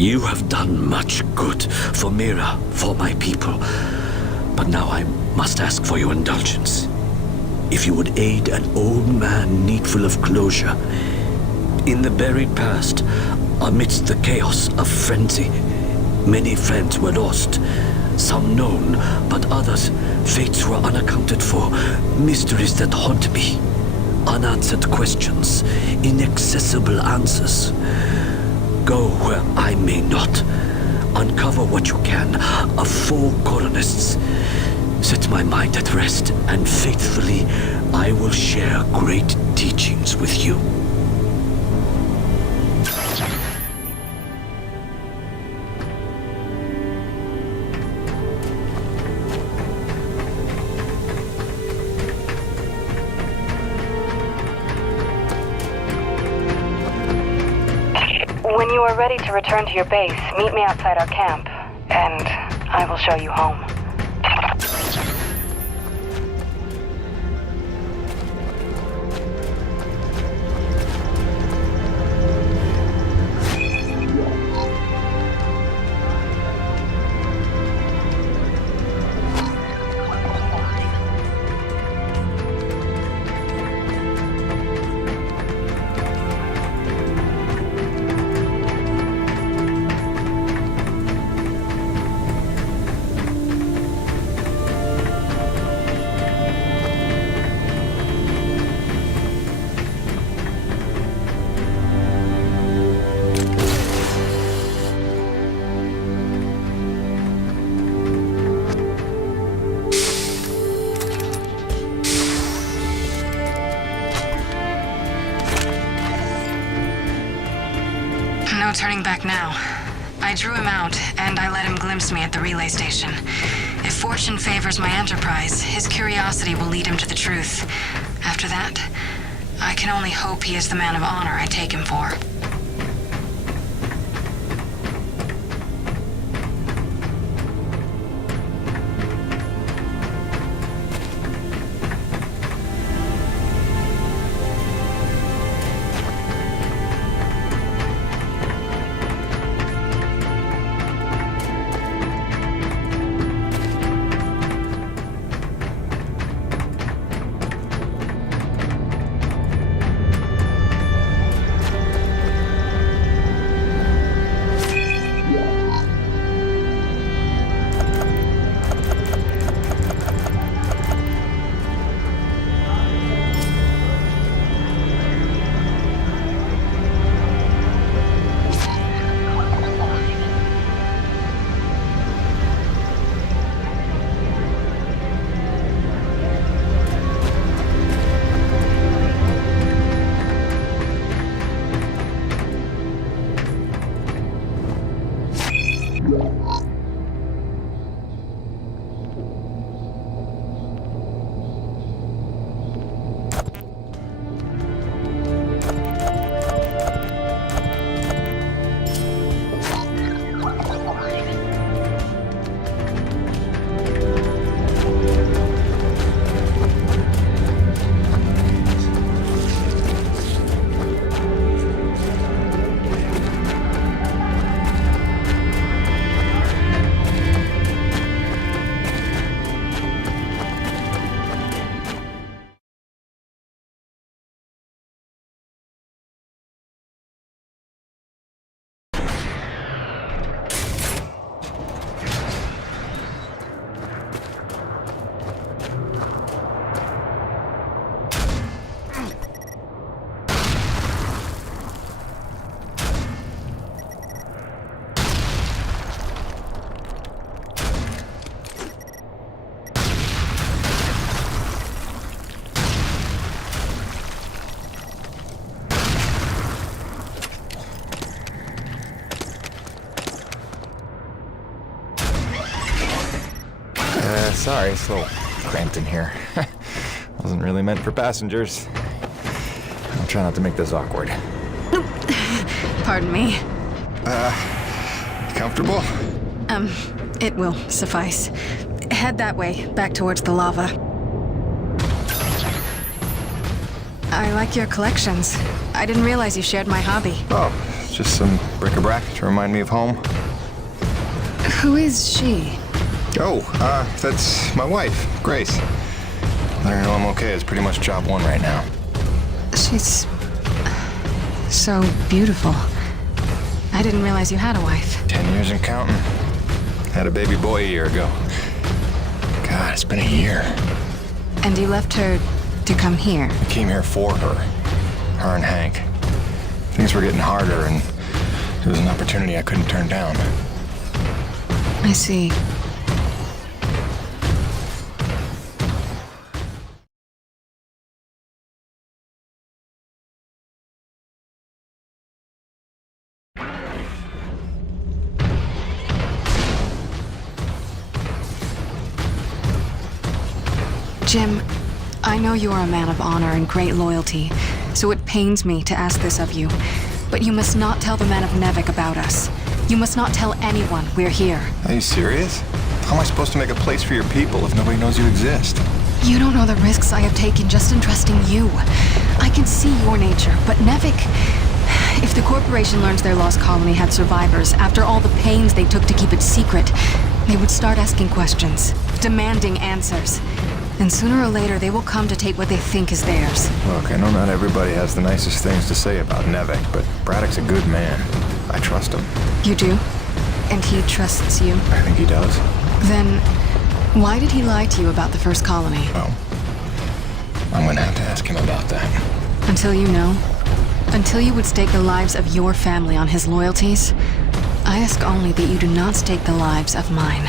You have done much good for Mira, for my people. But now I must ask for your indulgence. If you would aid an old man needful of closure. In the buried past, amidst the chaos of frenzy, many friends were lost. Some known, but others, fates were unaccounted for. Mysteries that haunt me. Unanswered questions, inaccessible answers. Go where I may not. Uncover what you can of four colonists. Set my mind at rest, and faithfully I will share great teachings with you. When you are ready to return to your base, meet me outside our camp, and I will show you home. No turning back now. I drew him out, and I let him glimpse me at the relay station. If fortune favors my enterprise, his curiosity will lead him to the truth. After that, I can only hope he is the man of honor I take him for. Sorry, it's a little cramped in here. Wasn't really meant for passengers. I'll try not to make this awkward. Pardon me. Comfortable? It will suffice. Head that way, back towards the lava. I like your collections. I didn't realize you shared my hobby. Oh, it's just some bric-a-brac to remind me of home. Who is she? Oh, that's my wife, Grace. Let her know I'm okay. It's pretty much job one right now. She's so beautiful. I didn't realize you had a wife. 10 years and counting. Had a baby boy a year ago. God, it's been a year. And you left her to come here? I came here for her. Her and Hank. Things were getting harder, and it was an opportunity I couldn't turn down. I see. Jim, I know you are a man of honor and great loyalty, so it pains me to ask this of you. But you must not tell the men of Nevik about us. You must not tell anyone we're here. Are you serious? How am I supposed to make a place for your people if nobody knows you exist? You don't know the risks I have taken just in trusting you. I can see your nature, but Nevik... If the corporation learns their lost colony had survivors, after all the pains they took to keep it secret, they would start asking questions, demanding answers. And sooner or later, they will come to take what they think is theirs. Look, I know not everybody has the nicest things to say about Nevik, but Braddock's a good man. I trust him. You do? And he trusts you? I think he does. Then, why did he lie to you about the first colony? Oh. I'm gonna have to ask him about that. Until you know? Until you would stake the lives of your family on his loyalties? I ask only that you do not stake the lives of mine.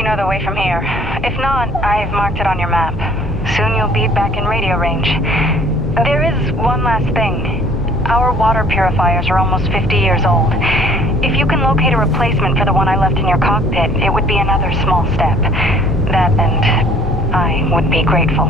you know the way from here. If not, I've marked it on your map. Soon you'll be back in radio range. There is one last thing. Our water purifiers are almost 50 years old. If you can locate a replacement for the one I left in your cockpit, it would be another small step. That and I would be grateful.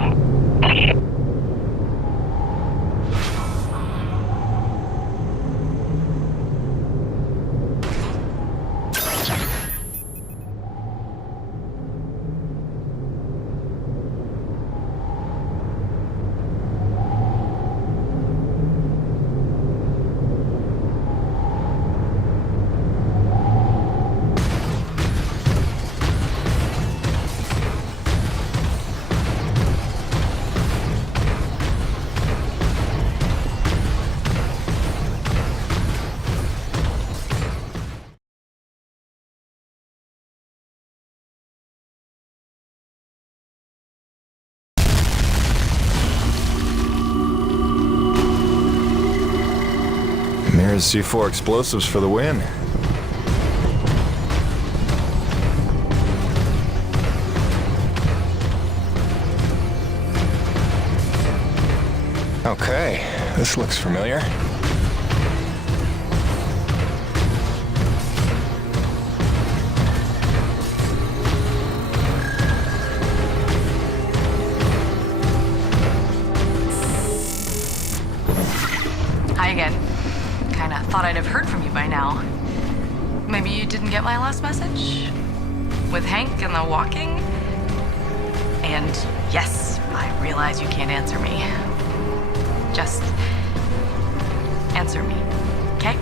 There's C4 explosives for the win. Okay, this looks familiar. Hi again. Kinda thought I'd have heard from you by now. Maybe you didn't get my last message? With Hank and the walking? And yes, I realize you can't answer me. Just answer me, okay?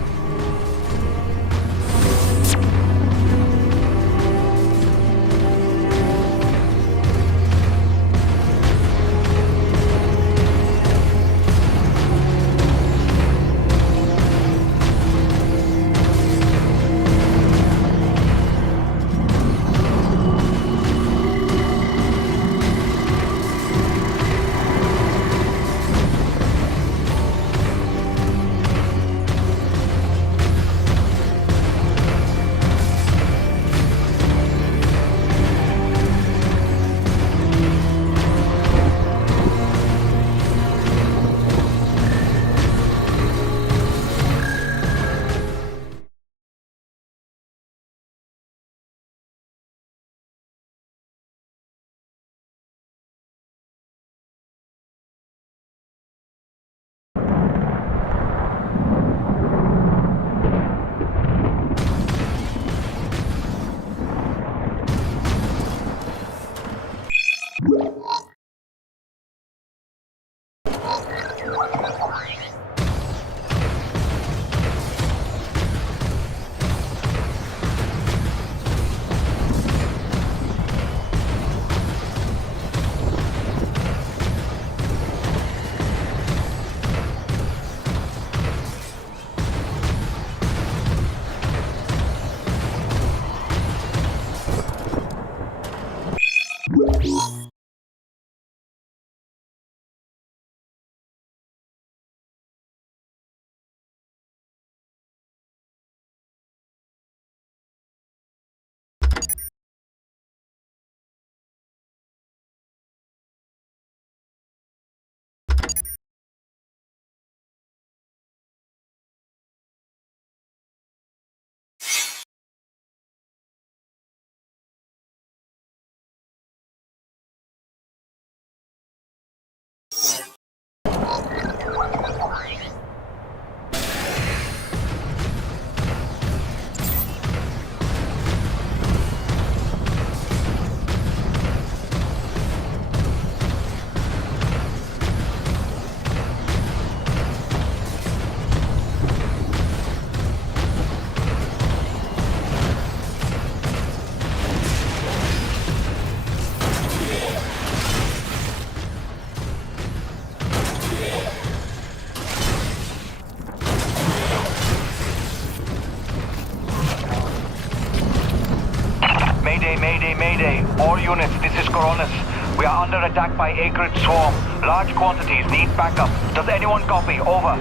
Mayday. All units, this is Coronis. We are under attack by Acrid Swarm. Large quantities need backup. Does anyone copy? Over.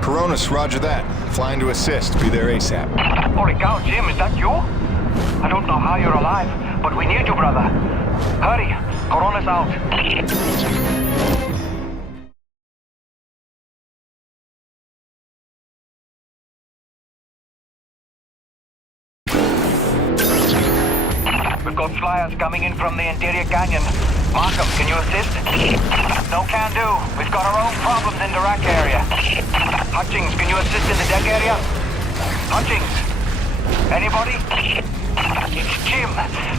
Coronis, roger that. Flying to assist. Be there ASAP. Holy cow, Jim, is that you? I don't know how you're alive, but we need you, brother. Hurry, Corona's out. We've got flyers coming in from the interior canyon. Markham, can you assist? No can do. We've got our own problems in the rack area. Hutchings, can you assist in the deck area? Hutchings? Anybody? It's Jim.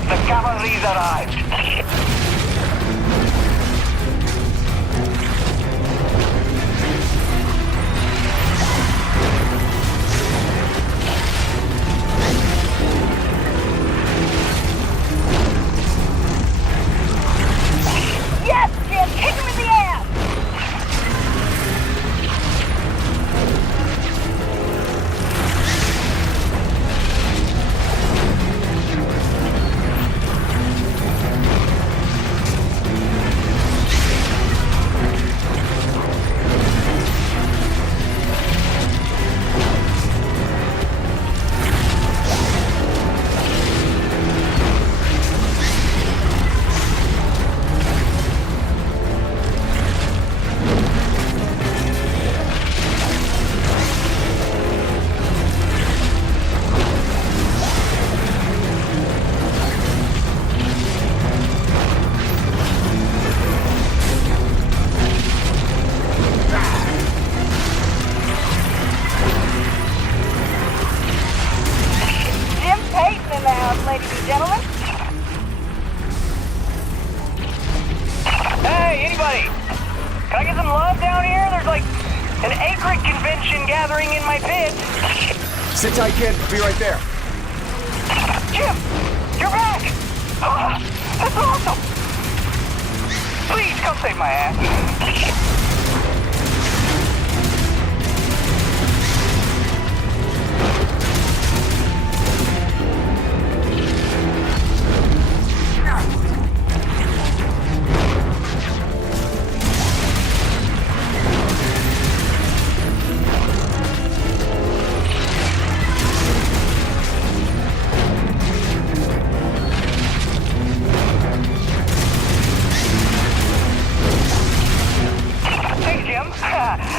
The cavalry's arrived. Yes, Jim! Kick him in the ass! Ladies and gentlemen. Hey, anybody? Can I get some love down here? There's like an acrid convention gathering in my pit. Sit tight, kid. I'll be right there. Jim, you're back! Oh, that's awesome! Please come save my ass.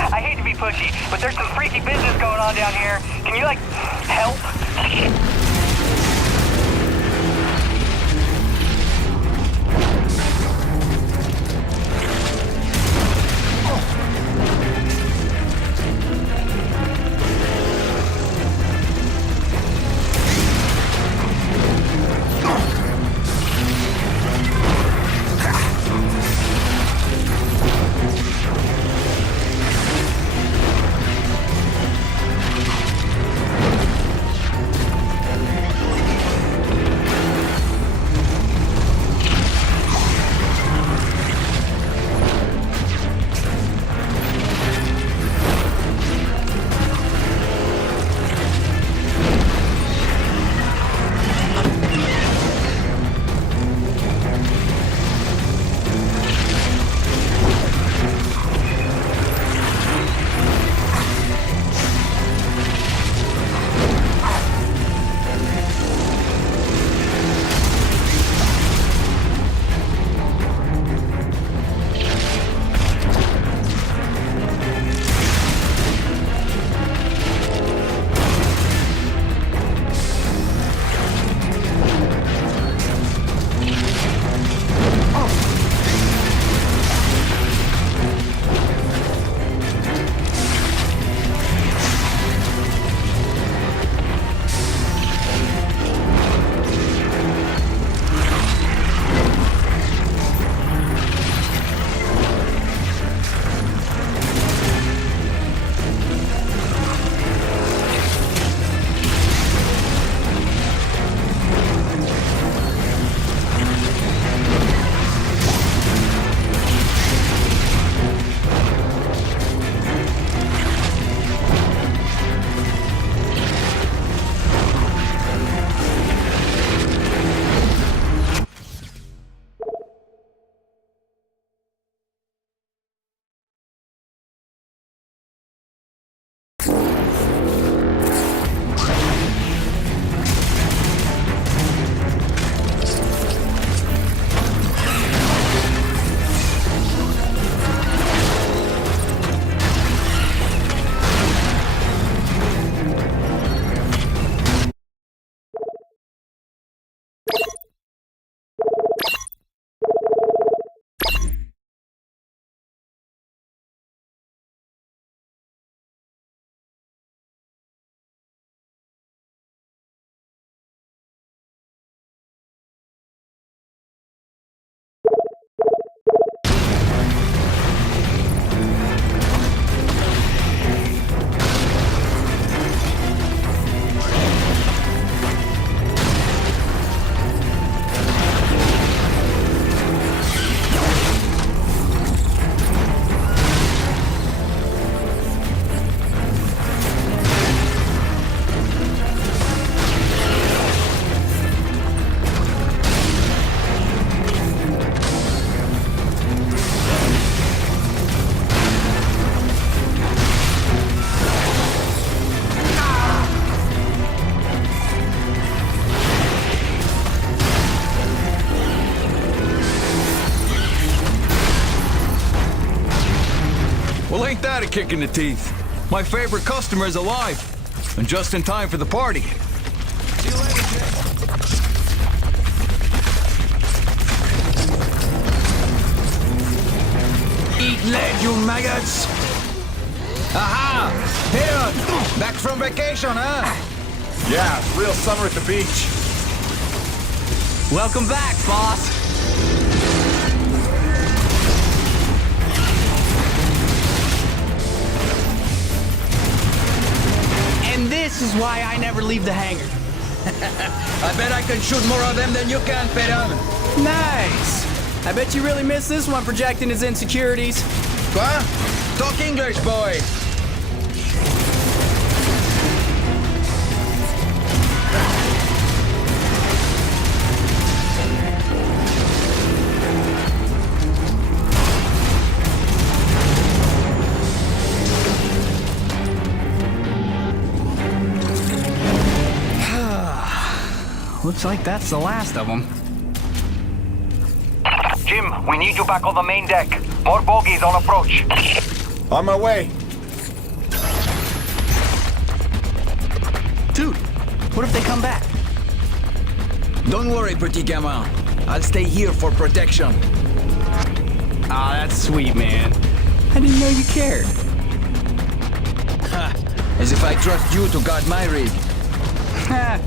I hate to be pushy, but there's some freaky business going on down here. Can you, like, help? kick in the teeth. My favorite customer is alive. And just in time for the party. See you later, Jay. Eat lead, you maggots! Aha! Here! Back from vacation, huh? Yeah, real summer at the beach. Welcome back, boss. And this is why I never leave the hangar. I bet I can shoot more of them than you can, Pedal. Nice. I bet you really miss this one projecting his insecurities. Quoi? Talk English, boy. Looks like that's the last of them. Jim, we need you back on the main deck. More bogies on approach. On my way. Dude, what if they come back? Don't worry, petit gamin. I'll stay here for protection. Ah, that's sweet, man. I didn't know you cared. Ha! As if I trust you to guard my rig. Ha!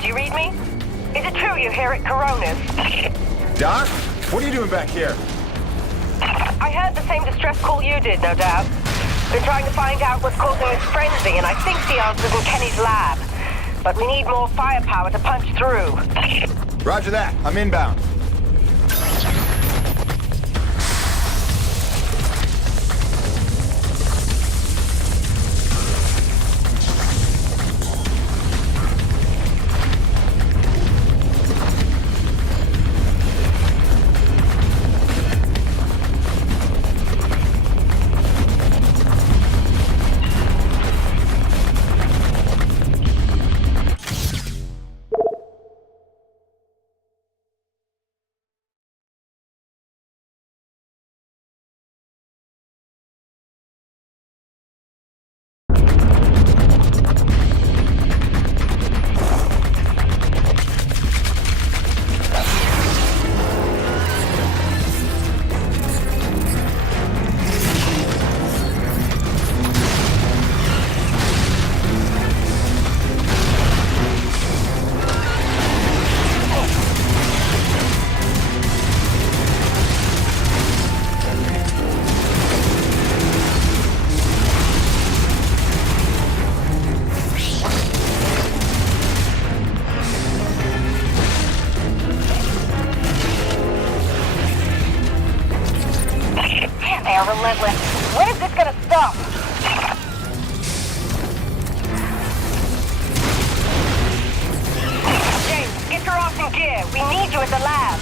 Do you read me? Is it true you're here at Corona's? Doc? What are you doing back here? I heard the same distress call you did, no doubt. Been trying to find out what's causing this frenzy, and I think the answer's in Kenny's lab. But we need more firepower to punch through. Roger that. I'm inbound. Relentless. When is this gonna stop? James, get your ass in gear. We need you at the lab.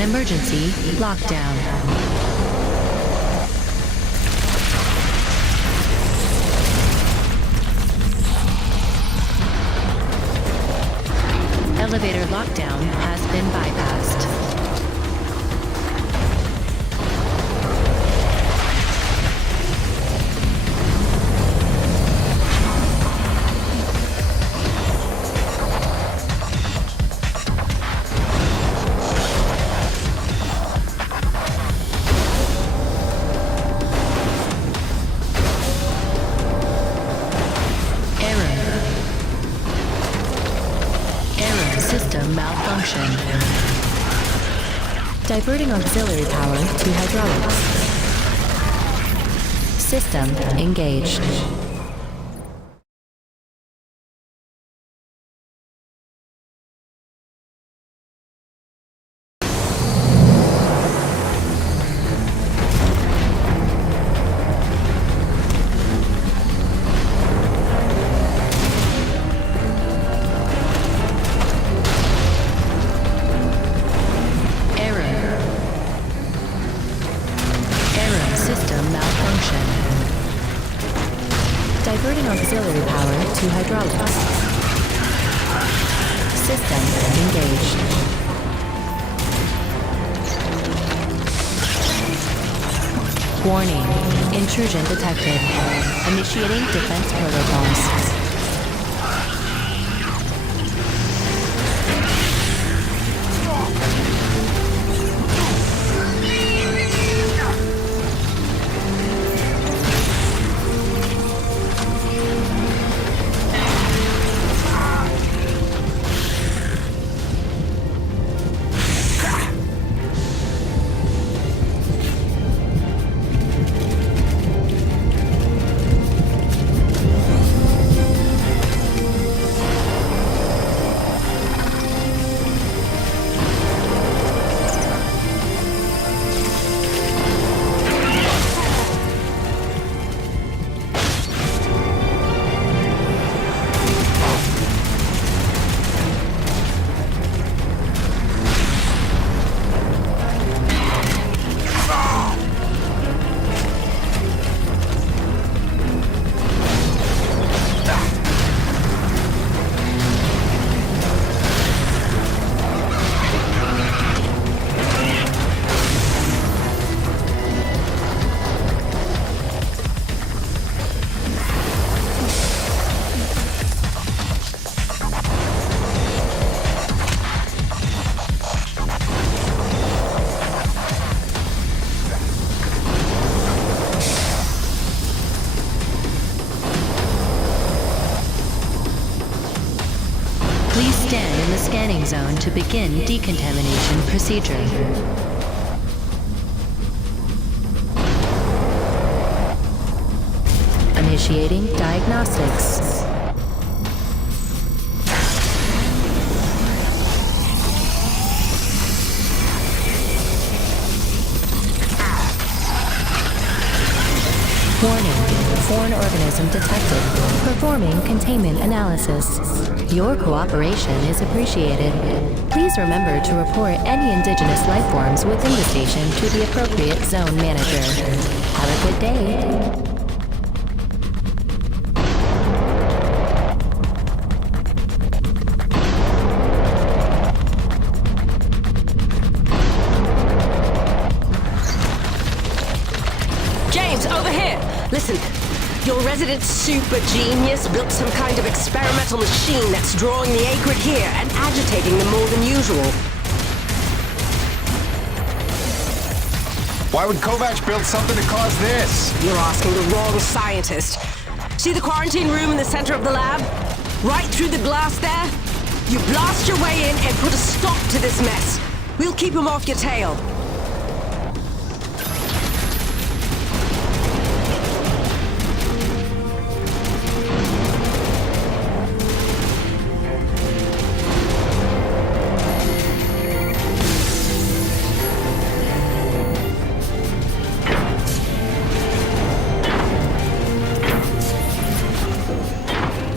an emergency lockdown. Elevator lockdown has been bypassed. System malfunction. Diverting auxiliary power to hydraulics. System engaged. Diverting auxiliary power to hydraulics. System engaged. Warning. Intrusion detected. Initiating defense protocols. Please stand in the scanning zone to begin decontamination procedure. Initiating diagnostics. Warning, foreign organism detected. Performing containment analysis. Your cooperation is appreciated. Please remember to report any indigenous life forms within the station to the appropriate zone manager. Have a good day. Over here! Listen, your resident super genius built some kind of experimental machine that's drawing the acrid here and agitating them more than usual. Why would Kovac build something to cause this? You're asking the wrong scientist. See the quarantine room in the center of the lab? Right through the glass there? You blast your way in and put a stop to this mess. We'll keep him off your tail.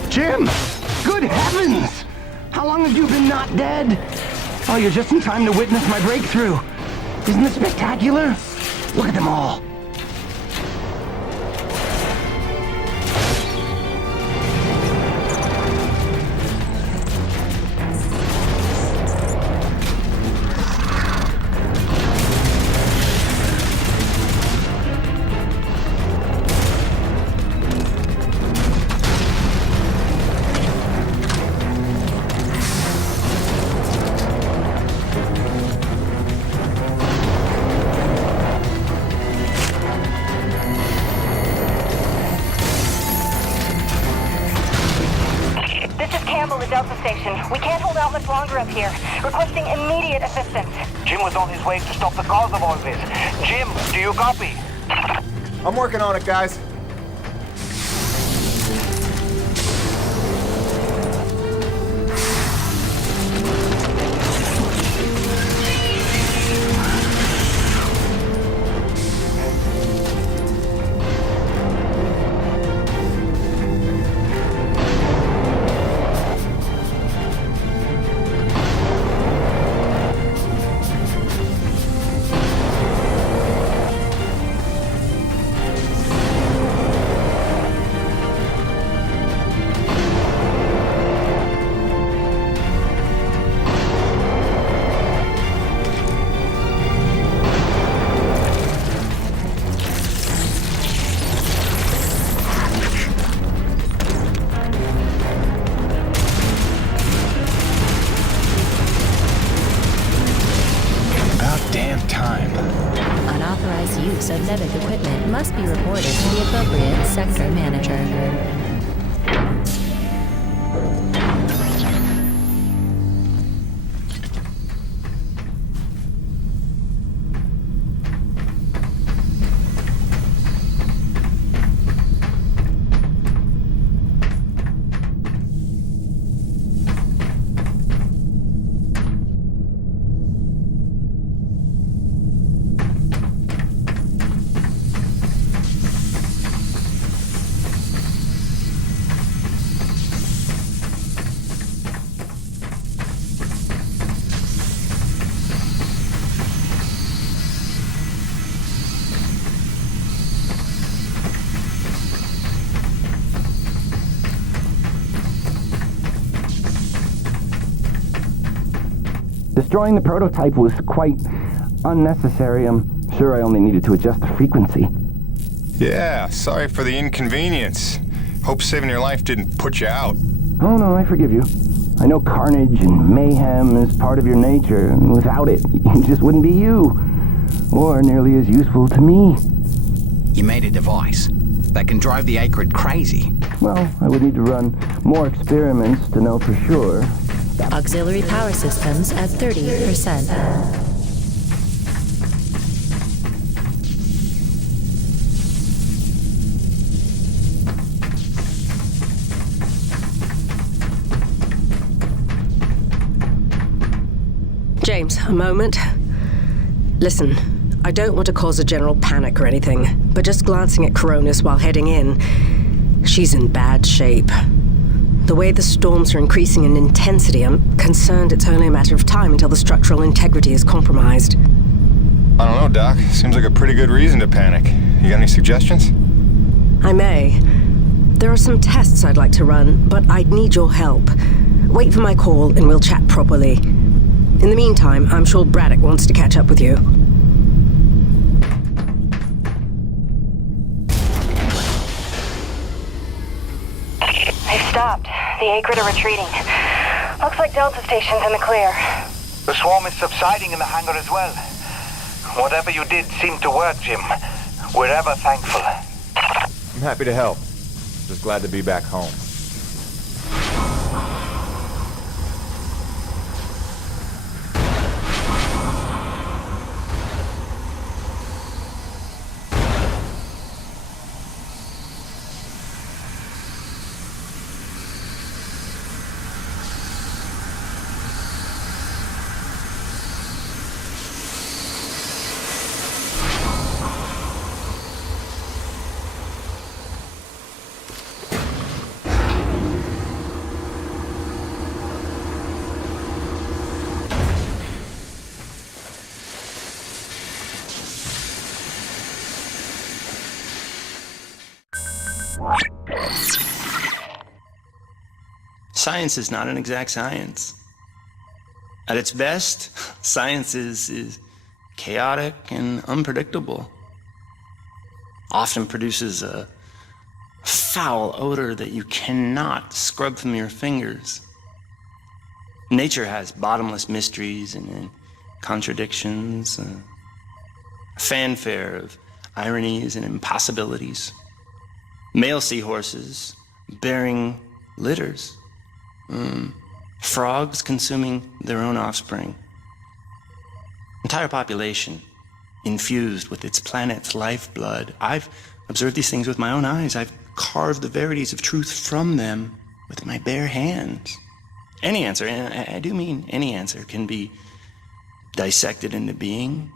Jim! Good heavens! How long have you been not dead? Oh, you're just in time to witness my breakthrough. Isn't it spectacular? Look at them all. We can't hold out much longer up here. Requesting immediate assistance. Jim was on his way to stop the cause of all this. Jim, do you copy? I'm working on it, guys. Use of Nevic equipment must be reported to the appropriate sector manager. Destroying the prototype was quite unnecessary. I'm sure I only needed to adjust the frequency. Yeah, sorry for the inconvenience. Hope saving your life didn't put you out. Oh no, I forgive you. I know carnage and mayhem is part of your nature, and without it, you just wouldn't be you. Or nearly as useful to me. You made a device that can drive the Acrid crazy. Well, I would need to run more experiments to know for sure. Auxiliary power systems at 30%. James, a moment. Listen, I don't want to cause a general panic or anything, but just glancing at Coronis while heading in, she's in bad shape. The way the storms are increasing in intensity, I'm concerned it's only a matter of time until the structural integrity is compromised. I don't know, Doc. Seems like a pretty good reason to panic. You got any suggestions? I may. There are some tests I'd like to run, but I'd need your help. Wait for my call and we'll chat properly. In the meantime, I'm sure Braddock wants to catch up with you. They've stopped. The Acrid are retreating. Looks like Delta Station's in the clear. The swarm is subsiding in the hangar as well. Whatever you did seemed to work, Jim. We're ever thankful. I'm happy to help. Just glad to be back home. Science is not an exact science. At its best, science is chaotic and unpredictable. Often produces a foul odor that you cannot scrub from your fingers. Nature has bottomless mysteries and contradictions, a fanfare of ironies and impossibilities. Male seahorses bearing litters. Frogs consuming their own offspring. Entire population infused with its planet's lifeblood. I've observed these things with my own eyes. I've carved the verities of truth from them with my bare hands. Any answer, and I do mean any answer, can be dissected into being.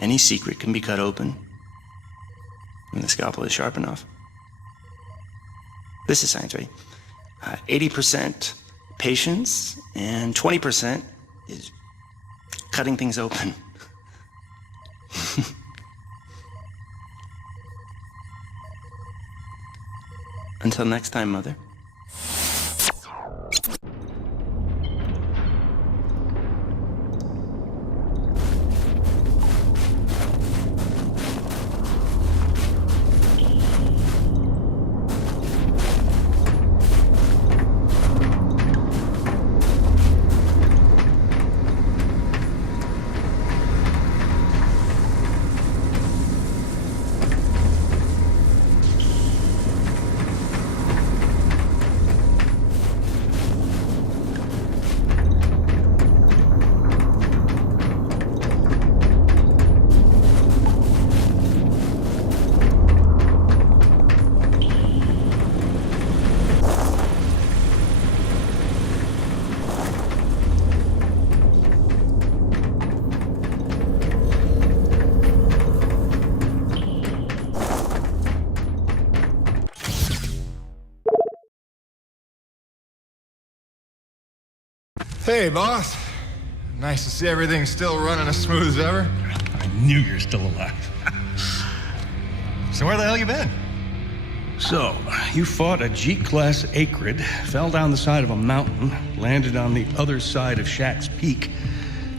Any secret can be cut open when the scalpel is sharp enough. This is science, right? 80% patience and 20% is cutting things open. Until next time, Mother. Hey, boss. Nice to see everything still running as smooth as ever. I knew you're still alive. So where the hell you been? So, you fought a G-class acrid, fell down the side of a mountain, landed on the other side of Shack's Peak,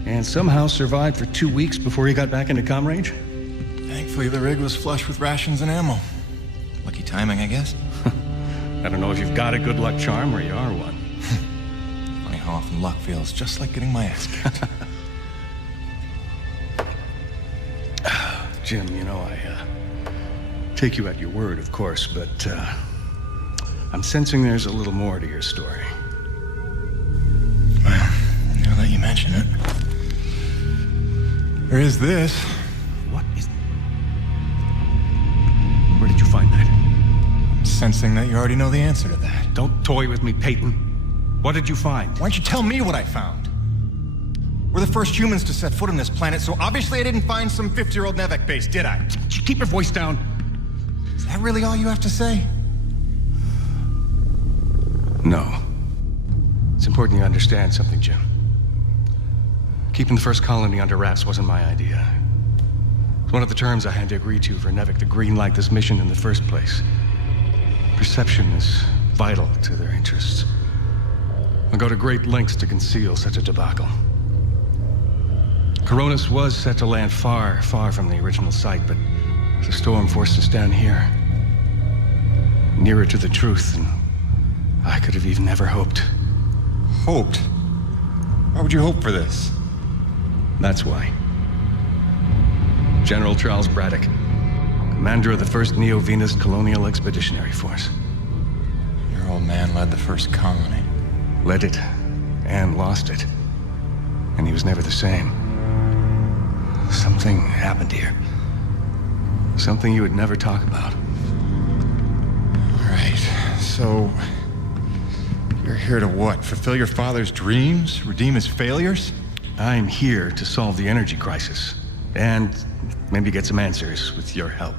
and somehow survived for 2 weeks before you got back into comm range? Thankfully, the rig was flush with rations and ammo. Lucky timing, I guess. I don't know if you've got a good luck charm or you are one. Funny how often luck feels just like getting my ass kicked. Jim, you know, I take you at your word, of course, but I'm sensing there's a little more to your story. Well, now that you mention it, there is this. What is... Where did you find that? I'm sensing that you already know the answer to that. Don't toy with me, Peyton. What did you find? Why don't you tell me what I found? We're the first humans to set foot on this planet, so obviously I didn't find some 50-year-old Nevek base, did I? Did you keep your voice down? Is that really all you have to say? No. It's important you understand something, Jim. Keeping the first colony under wraps wasn't my idea. It's one of the terms I had to agree to for Nevek to greenlight this mission in the first place. Perception is vital to their interests. I'll go to great lengths to conceal such a debacle. Coronis was set to land far, far from the original site, but the storm forced us down here. Nearer to the truth than I could have even ever hoped. Hoped? Why would you hope for this? That's why. General Charles Braddock, commander of the 1st Neo-Venus Colonial Expeditionary Force. Your old man led the first colony. Led it, and lost it. And he was never the same. Something happened here. Something you would never talk about. All right, so... you're here to what? Fulfill your father's dreams? Redeem his failures? I'm here to solve the energy crisis. And maybe get some answers with your help.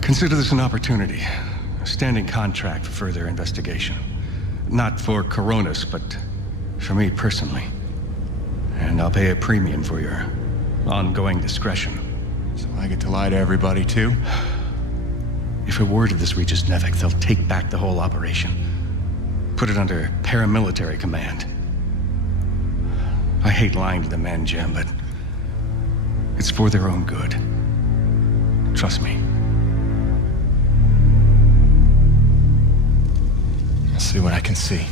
Consider this an opportunity. A standing contract for further investigation. Not for Coronis, but for me personally. And I'll pay a premium for your ongoing discretion. So I get to lie to everybody, too? If a word of this reaches Nevek, they'll take back the whole operation. put it under paramilitary command. I hate lying to the men, Jim, but it's for their own good. Trust me. I'll see what I can see.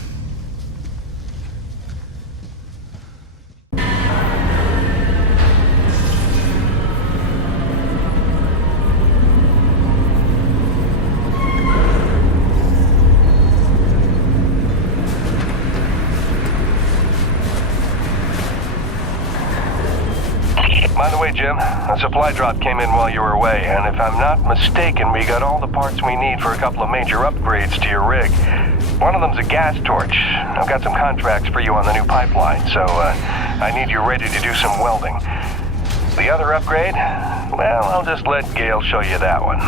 By the way, Jim, a supply drop came in while you were away, and if I'm not mistaken, we got all the parts we need for a couple of major upgrades to your rig. One of them's a gas torch. I've got some contracts for you on the new pipeline, so I need you ready to do some welding. The other upgrade? Well, I'll just let Gale show you that one.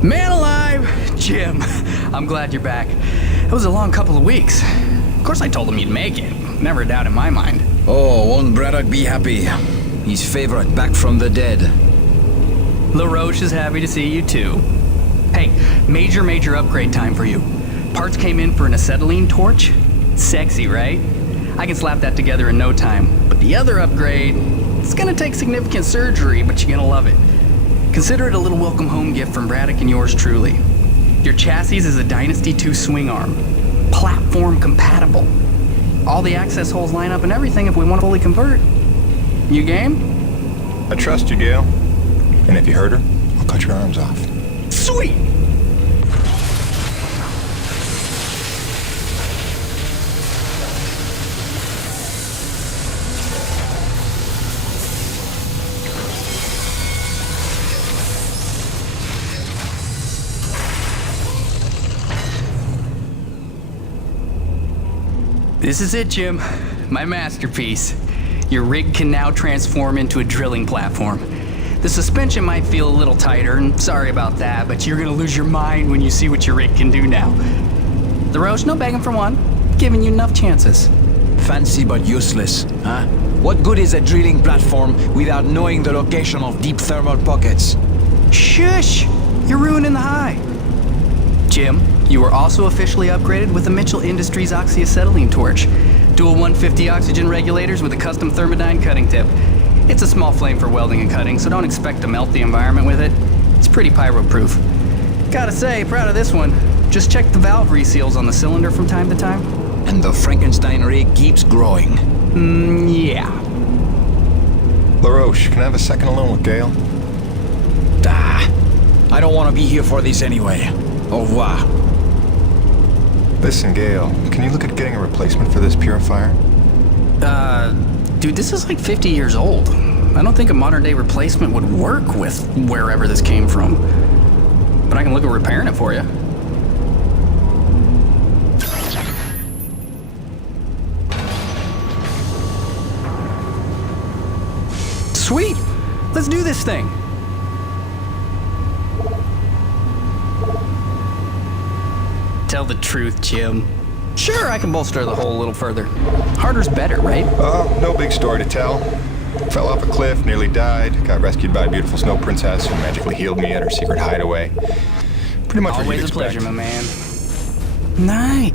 Man alive! Jim, I'm glad you're back. It was a long couple of weeks. Of course I told him you'd make it. Never a doubt in my mind. Oh, won't Braddock be happy? His favorite back from the dead. LaRoche is happy to see you too. Hey, major upgrade time for you. Parts came in for an acetylene torch. Sexy, right? I can slap that together in no time. But the other upgrade, it's gonna take significant surgery, but you're gonna love it. Consider it a little welcome home gift from Braddock and yours truly. Your chassis is a Dynasty 2 swing arm. Platform compatible. All the access holes line up and everything if we want to fully convert. You game? I trust you, Gale. And if you hurt her, I'll cut your arms off. Sweet! This is it, Jim. My masterpiece. Your rig can now transform into a drilling platform. The suspension might feel a little tighter, and sorry about that, but you're gonna lose your mind when you see what your rig can do now. LaRoche, no begging for one. Giving you enough chances. Fancy but useless, huh? What good is a drilling platform without knowing the location of deep thermal pockets? Shush! You're ruining the high. Jim, you were also officially upgraded with the Mitchell Industries oxyacetylene torch. Dual 150 oxygen regulators with a custom thermodyne cutting tip. It's a small flame for welding and cutting, so don't expect to melt the environment with it. It's pretty pyro-proof. Gotta say, proud of this one. Just check the valve reseals on the cylinder from time to time. And the Frankenstein rig keeps growing. Yeah. LaRoche, can I have a second alone with Gale? I don't want to be here for this anyway. Au revoir. Listen, Gale, can you look at getting a replacement for this purifier? Dude, this is like 50 years old. I don't think a modern-day replacement would work with wherever this came from. But I can look at repairing it for you. Sweet! Let's do this thing! Tell the truth, Jim. Sure, I can bolster the hole a little further. Harder's better, right? Oh, no big story to tell. Fell off a cliff, nearly died, got rescued by a beautiful snow princess who magically healed me at her secret hideaway. Pretty much what you'd Always a expect. pleasure, my man. Night.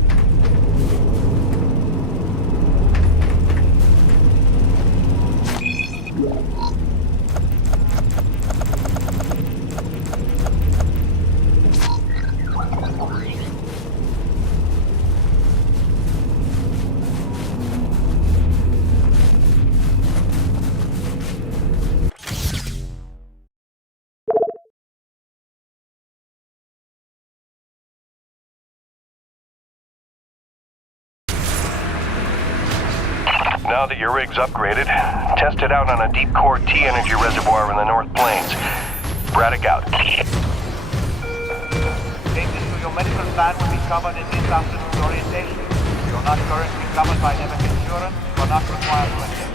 Now that your rig's upgraded, test it out on a deep core T-energy reservoir in the North Plains. Braddock out. Changes to your medical plan will be covered in this afternoon's orientation. You're not currently covered by NEVIC insurance. You're not required to attend.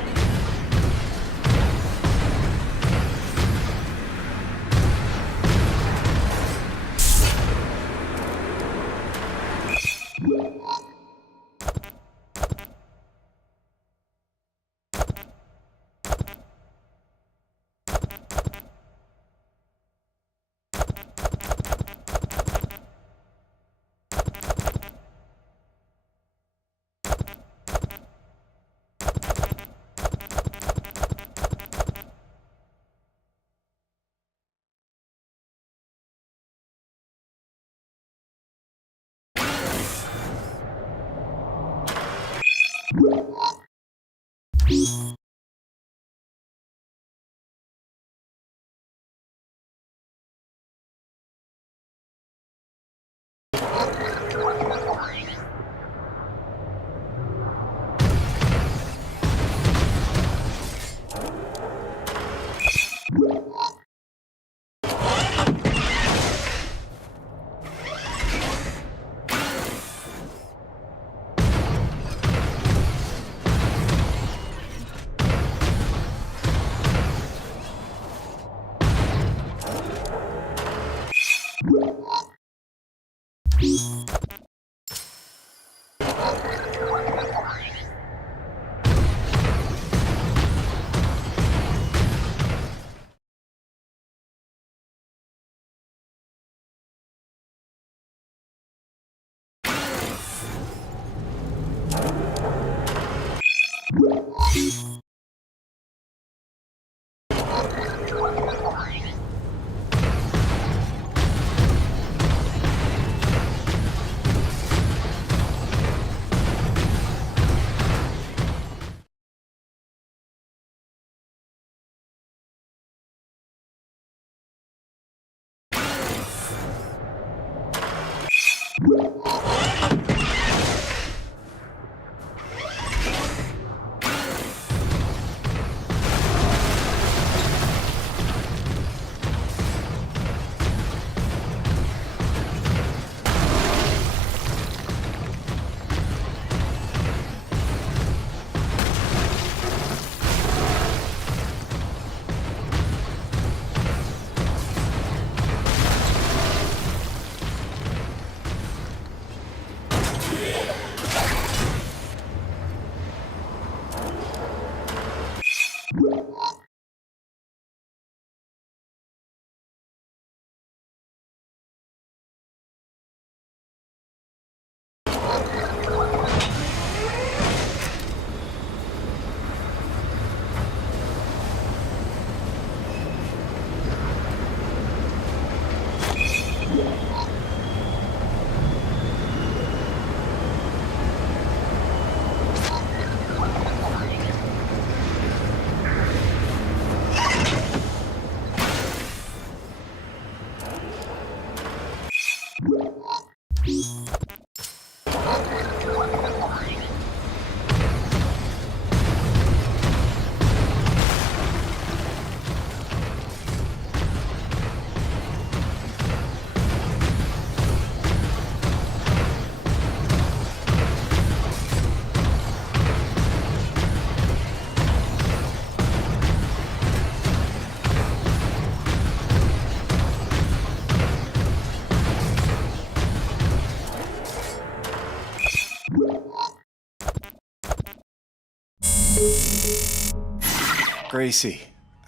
Gracie,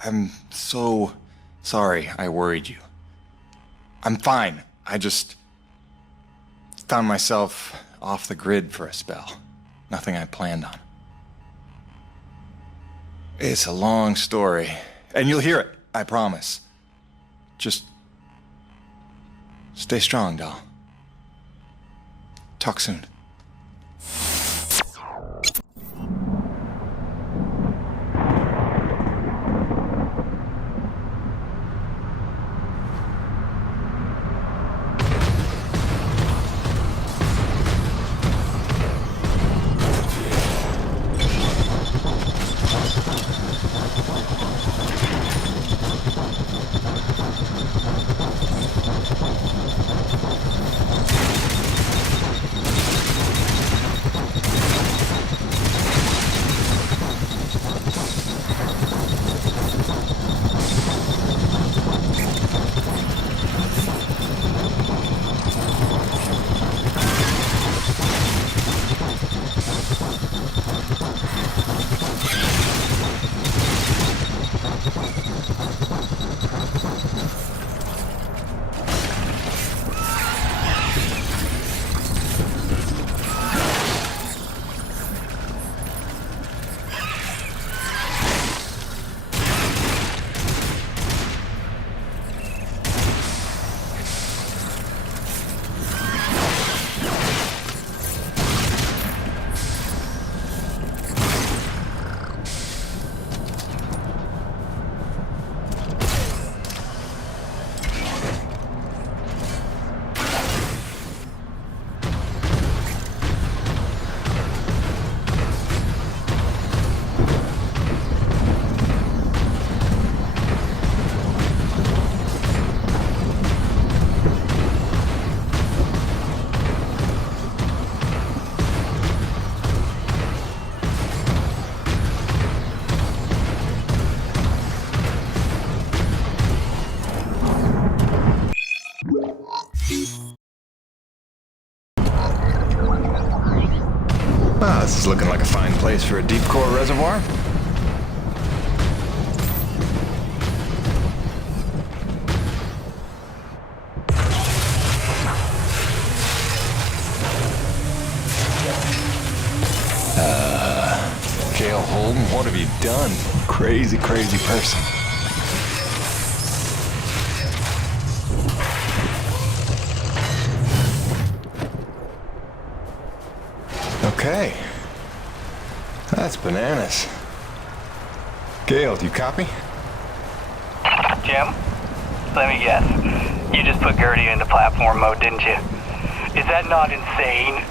I'm so sorry I worried you. I'm fine. I just found myself off the grid for a spell. Nothing I planned on. It's a long story, and you'll hear it, I promise. Just stay strong, doll. Talk soon. Wow, this is looking like a fine place for a deep core reservoir. Gail Holden, what have you done? Crazy, crazy person. Okay. That's bananas. Gail, do you copy? Jim, let me guess. You just put Gertie into platform mode, didn't you? Is that not insane?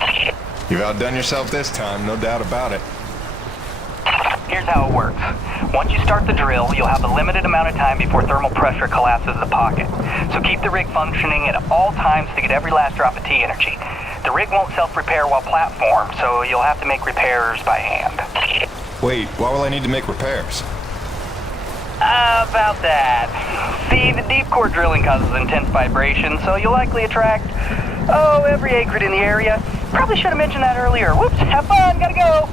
You've outdone yourself this time, no doubt about it. Here's how it works. Once you start the drill, you'll have a limited amount of time before thermal pressure collapses the pocket. So keep the rig functioning at all times to get every last drop of T energy. The rig won't self-repair while platformed, so you'll have to make repairs by hand. Wait, why will I need to make repairs? About that. See, the deep core drilling causes intense vibration, so you'll likely attract, every acrid in the area. Probably should have mentioned that earlier. Whoops, have fun, gotta go.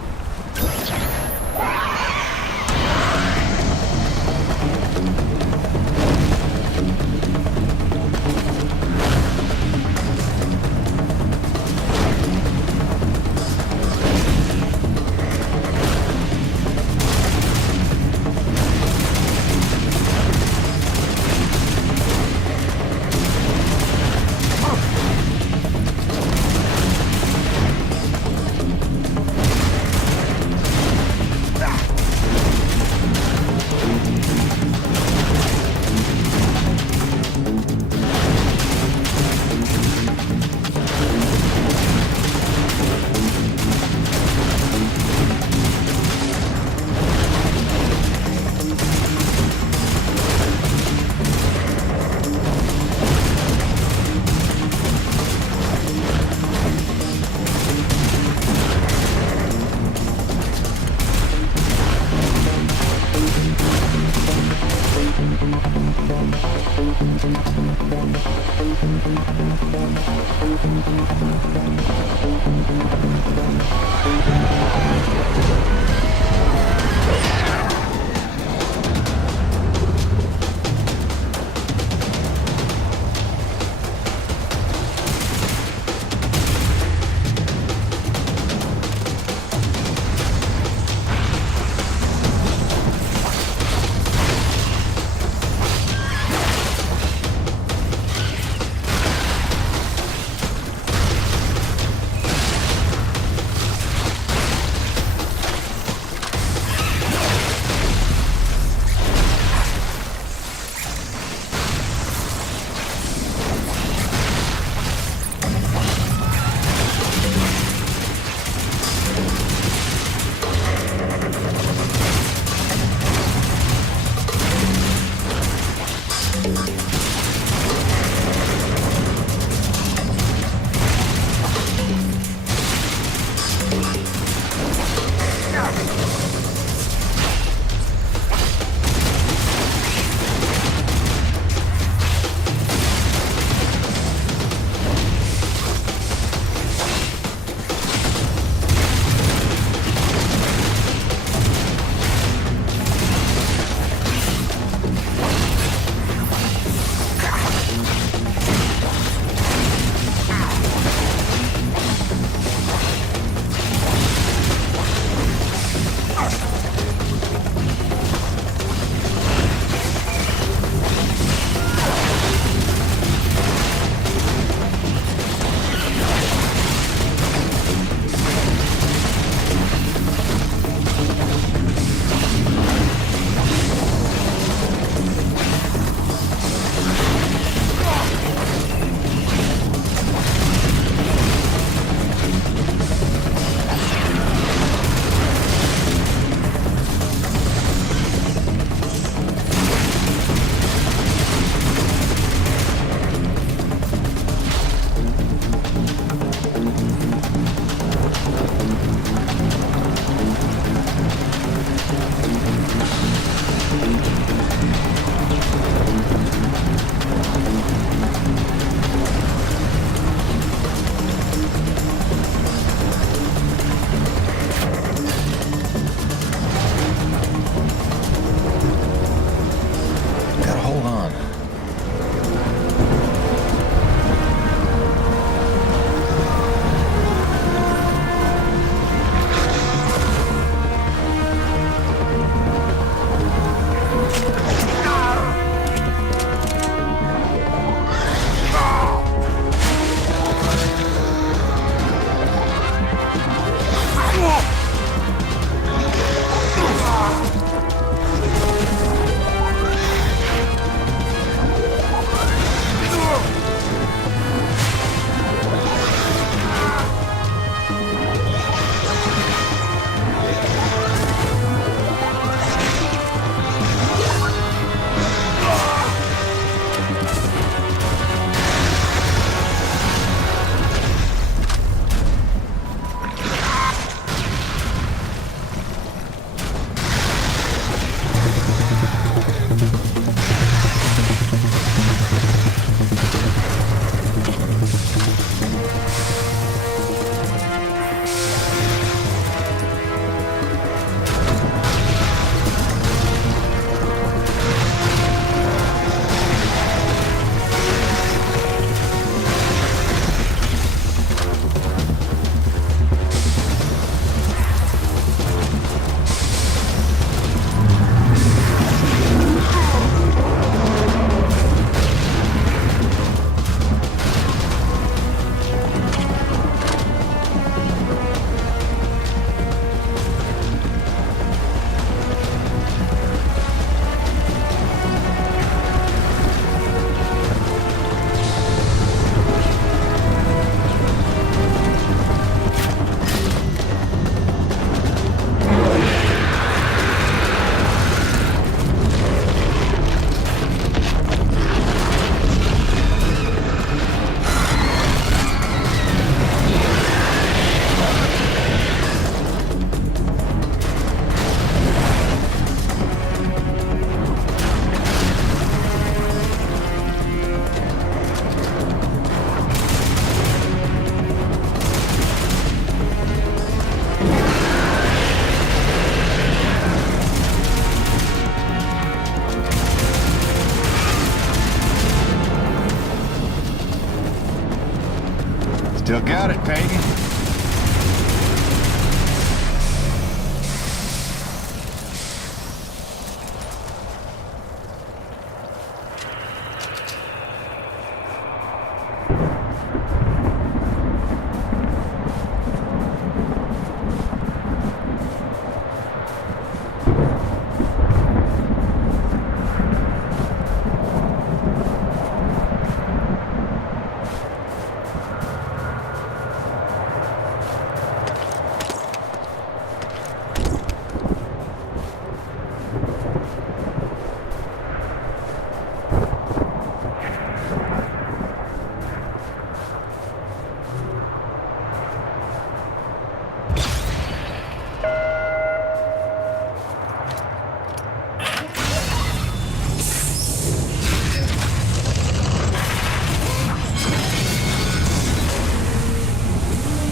Still got it, Peyton.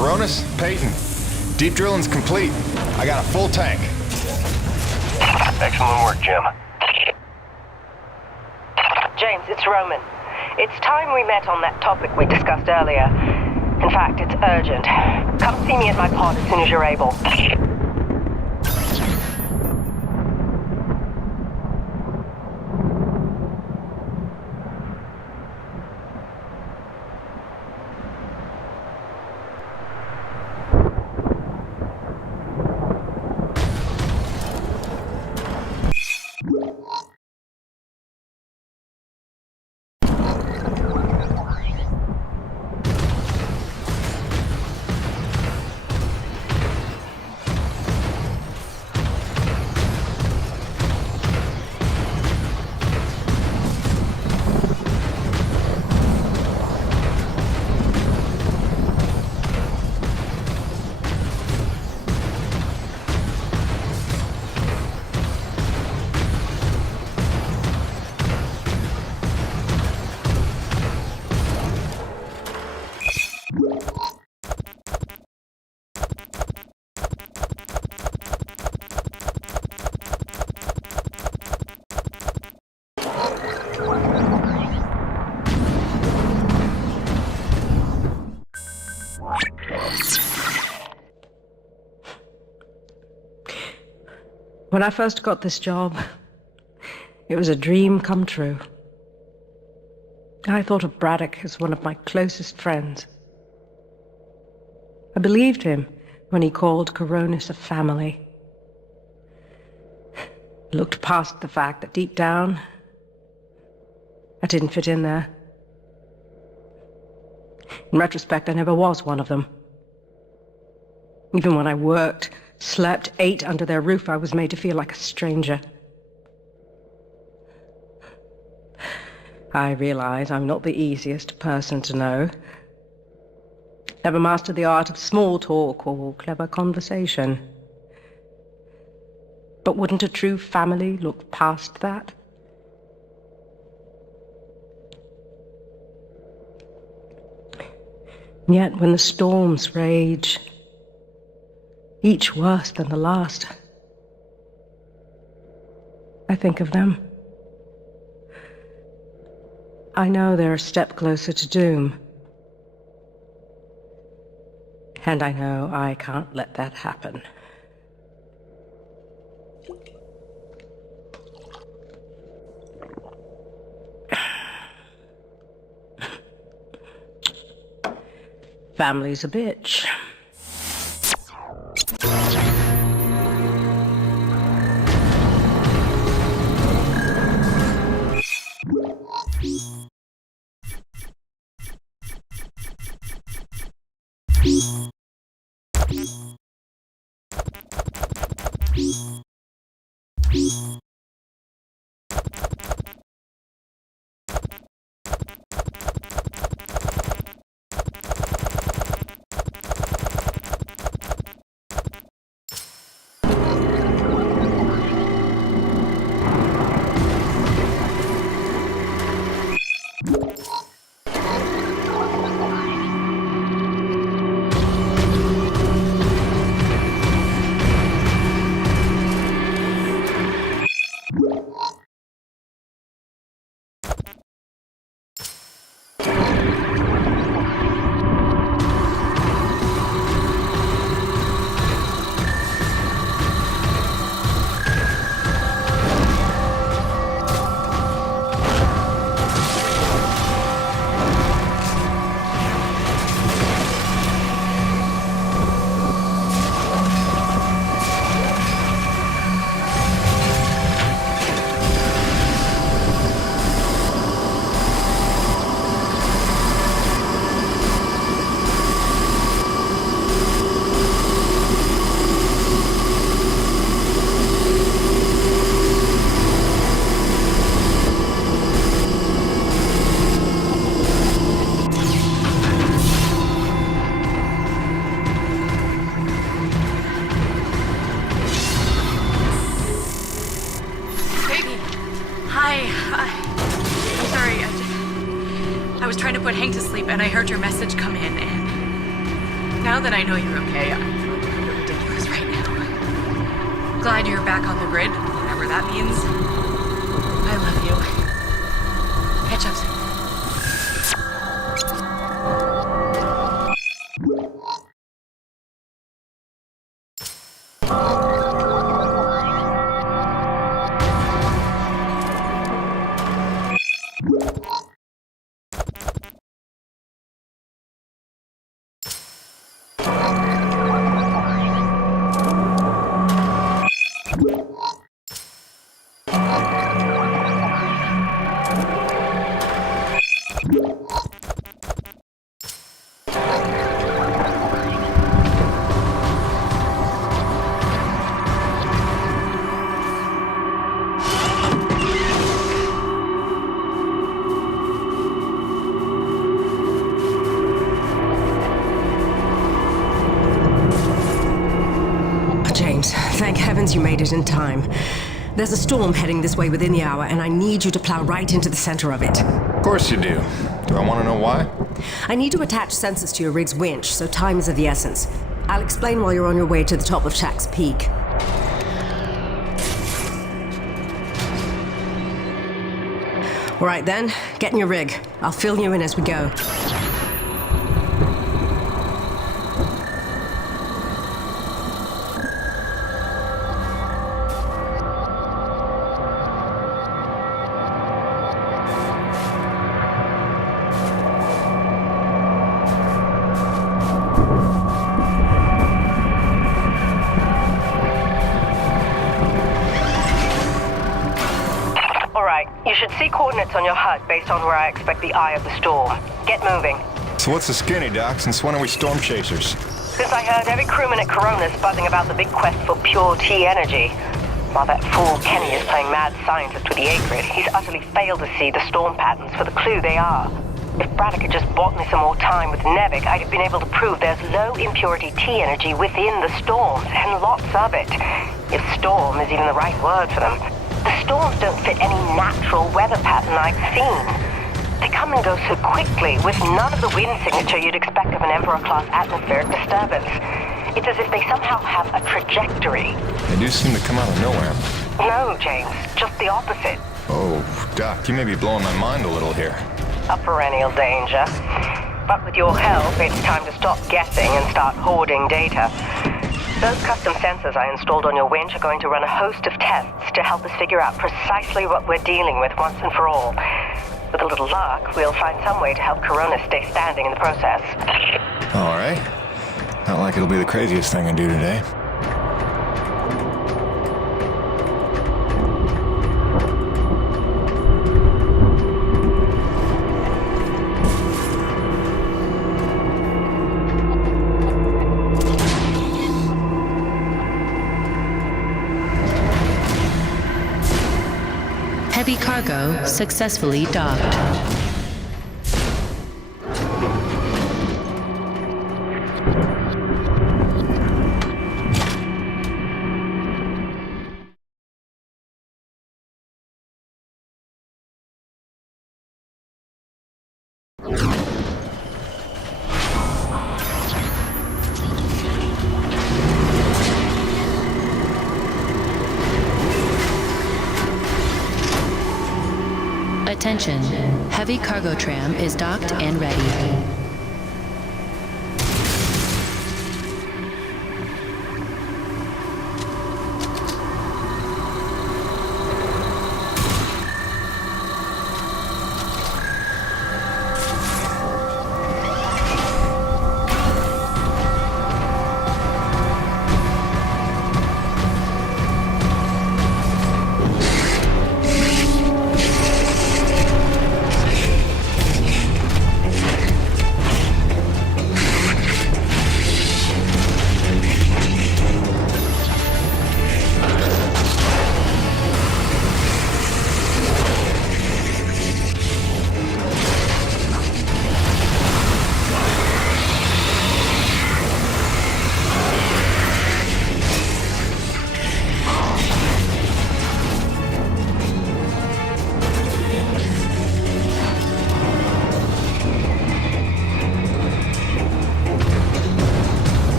Cronus, Peyton. Deep drilling's complete. I got a full tank. Excellent work, Jim. James, it's Roman. It's time we met on that topic we discussed earlier. In fact, it's urgent. Come see me at my pod as soon as you're able. When I first got this job, it was a dream come true. I thought of Braddock as one of my closest friends. I believed him when he called Coronis a family. I looked past the fact that deep down, I didn't fit in there. In retrospect, I never was one of them. Even when I worked, slept, ate under their roof, I was made to feel like a stranger. I realize I'm not the easiest person to know. Never mastered the art of small talk or clever conversation. But wouldn't a true family look past that? And yet, when the storms rage, each worse than the last, I think of them. I know they're a step closer to doom. And I know I can't let that happen. Family's a bitch. trying to put Hank to sleep, and I heard your message come in, and now that I know you're okay, I feel like kind of ridiculous right now. Glad you're back on the grid, whatever that means. I love you. Catch up soon. Thank heavens you made it in time. There's a storm heading this way within the hour, and I need you to plow right into the center of it. Of course you do. Do I want to know why? I need to attach sensors to your rig's winch, so time is of the essence. I'll explain while you're on your way to the top of Shack's Peak. All right then, get in your rig. I'll fill you in as we go. You should see coordinates on your HUD based on where I expect the eye of the storm. Get moving. So what's the skinny, Doc? Since when are we storm chasers? Since I heard every crewman at Corona's buzzing about the big quest for pure T energy. While that fool Kenny is playing mad scientist with the A-grid, he's utterly failed to see the storm patterns for the clue they are. If Braddock had just bought me some more time with Nevik, I'd have been able to prove there's low impurity T energy within the storms, and lots of it. If storm is even the right word for them. The storms don't fit any natural weather pattern I've seen. They come and go so quickly, with none of the wind signature you'd expect of an Emperor-class atmospheric disturbance. It's as if they somehow have a trajectory. They do seem to come out of nowhere. No, James, just the opposite. Oh, Doc, you may be blowing my mind a little here. A perennial danger. But with your help, it's time to stop guessing and start hoarding data. Those custom sensors I installed on your winch are going to run a host of tests to help us figure out precisely what we're dealing with once and for all. With a little luck, we'll find some way to help Corona stay standing in the process. All right. Not like it'll be the craziest thing I do today. Heavy cargo successfully docked. Attention, heavy cargo tram is docked and ready.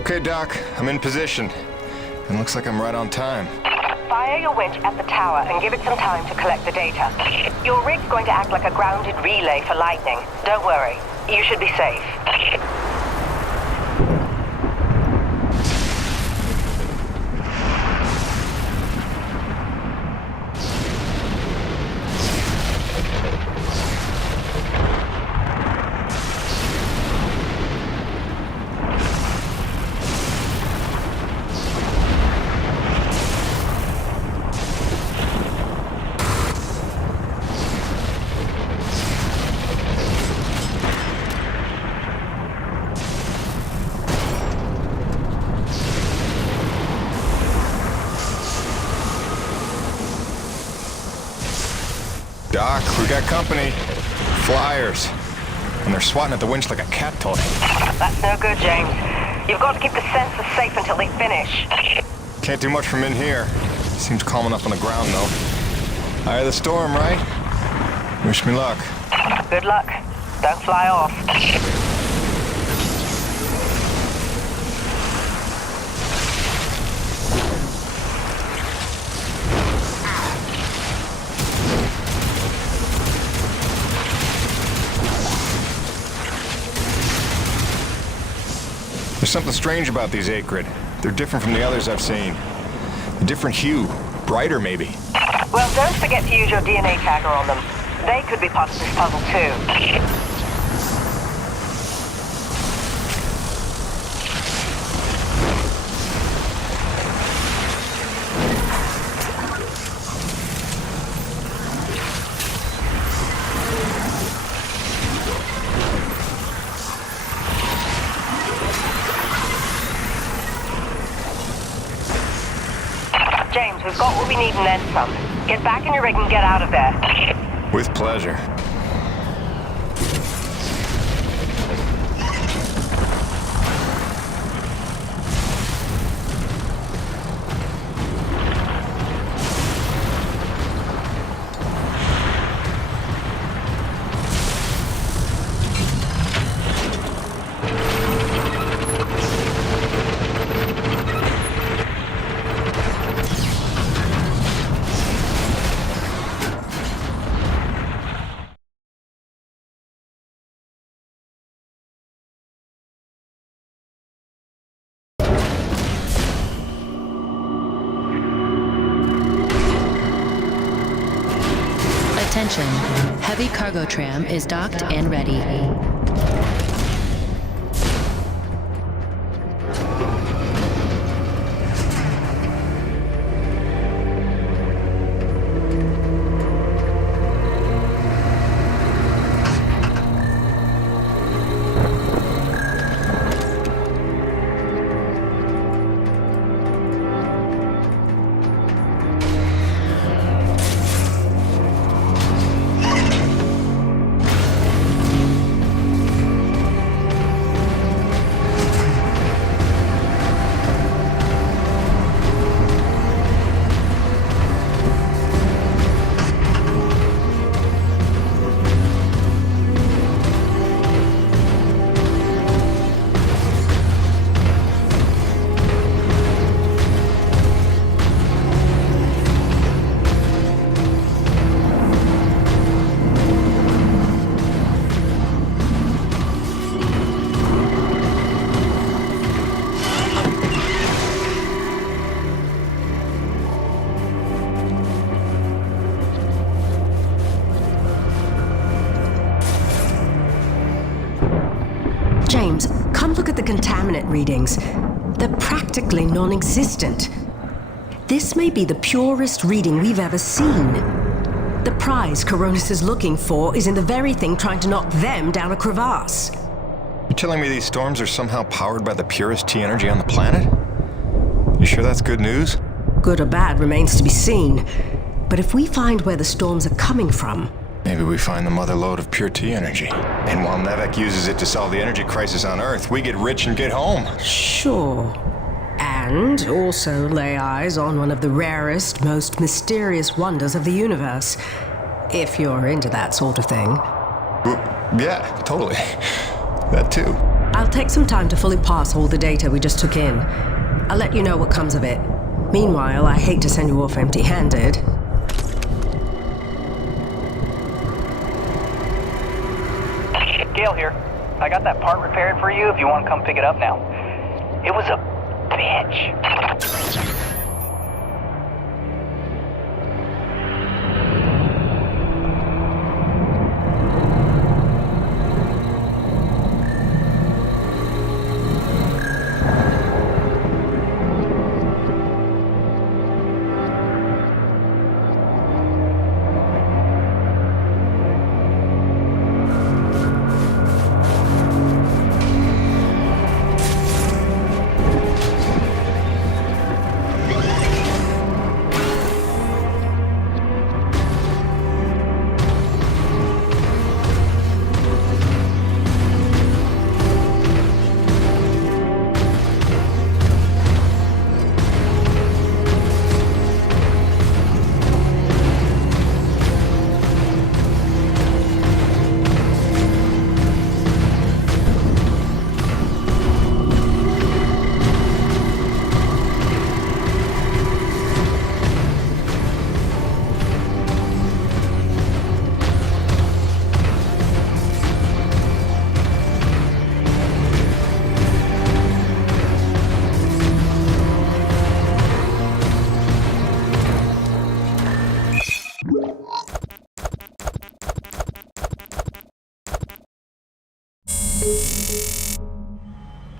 Okay, Doc, I'm in position. And looks like I'm right on time. Fire your winch at the tower and give it some time to collect the data. Your rig's going to act like a grounded relay for lightning. Don't worry, you should be safe. Doc, we got company. Flyers. And they're swatting at the winch like a cat toy. That's no good, James. You've got to keep the sensors safe until they finish. Can't do much from in here. Seems calm enough on the ground, though. Eye of the storm, right? Wish me luck. Good luck. Don't fly off. There's something strange about these Acrid. They're different from the others I've seen. A different hue. Brighter, maybe. Well, don't forget to use your DNA tagger on them. They could be part of this puzzle, too. James, we've got what we need and then some. Get back in your rig and get out of there. With pleasure. Attention, heavy cargo tram is docked and ready. James, come look at the contaminant readings. They're practically non-existent. This may be the purest reading we've ever seen. The prize Coronis is looking for is in the very thing trying to knock them down a crevasse. You're telling me these storms are somehow powered by the purest T energy on the planet? You sure that's good news? Good or bad remains to be seen. But if we find where the storms are coming from... Maybe we find the mother lode of pure T energy. And while Nevek uses it to solve the energy crisis on Earth, we get rich and get home. Sure. And also lay eyes on one of the rarest, most mysterious wonders of the universe. If you're into that sort of thing. Yeah, totally. That too. I'll take some time to fully parse all the data we just took in. I'll let you know what comes of it. Meanwhile, I hate to send you off empty-handed. Gale here. I got that part repaired for you if you want to come pick it up now. It was a bitch.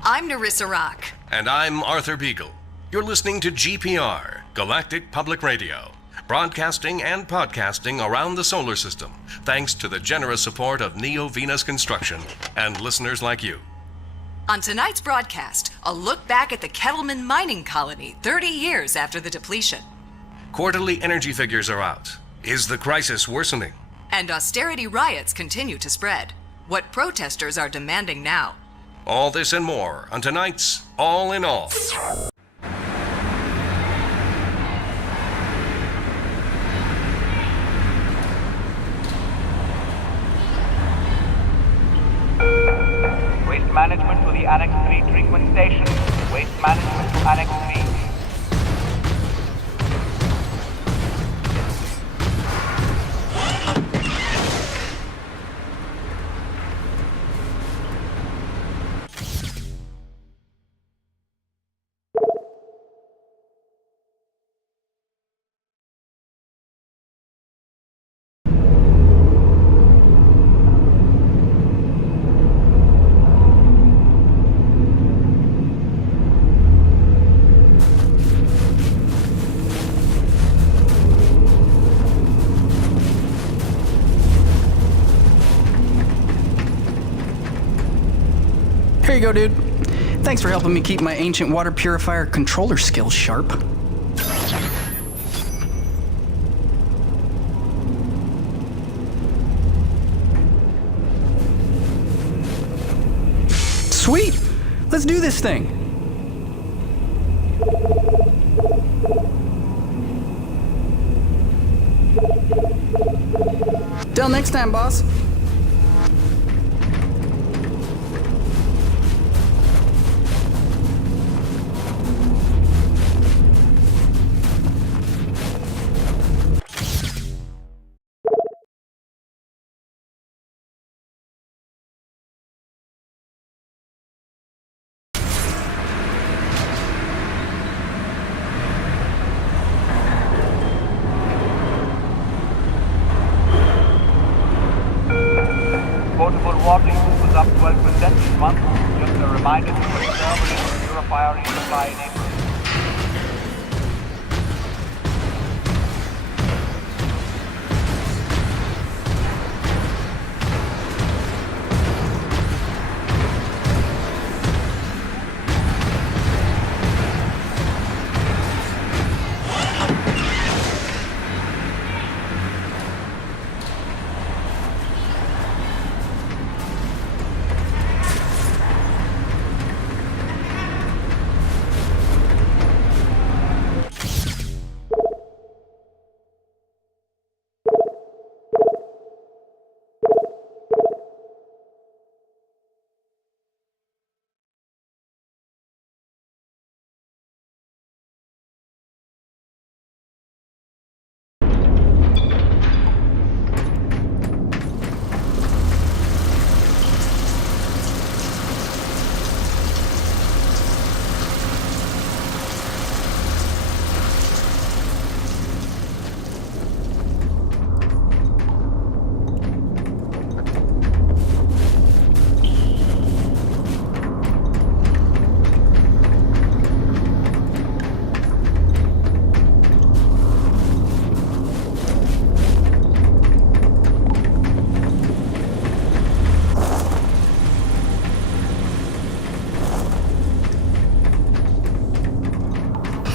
I'm Narissa Rock. And I'm Arthur Beagle. You're listening to GPR, Galactic Public Radio, broadcasting and podcasting around the solar system, thanks to the generous support of Neo Venus Construction and listeners like you. On tonight's broadcast, a look back at the Kettleman mining colony 30 years after the depletion. Quarterly energy figures are out. Is the crisis worsening? And austerity riots continue to spread. What protesters are demanding now. All this and more on tonight's All in All. Waste management to the Annex 3 treatment station. Waste management to Annex 3. Here you go, dude. Thanks for helping me keep my ancient water purifier controller skills sharp. Sweet! Let's do this thing! Till next time, boss. Potable water use was up 12% this month. Just a reminder to put server and purifier in supply in April.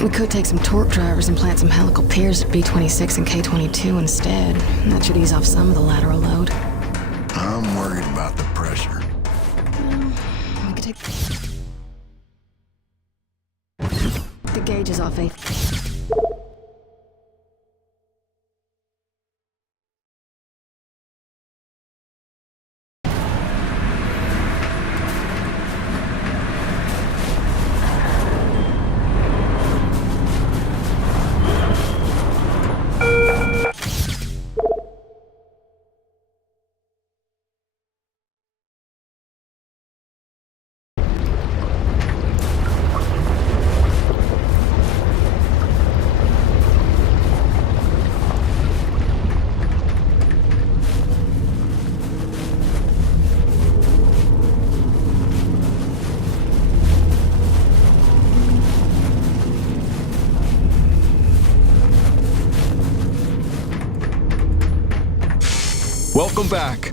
We could take some torque drivers and plant some helical piers at B-26 and K-22 instead. That should ease off some of the lateral load. I'm worried about the pressure. We could take the gauges off A. Welcome back.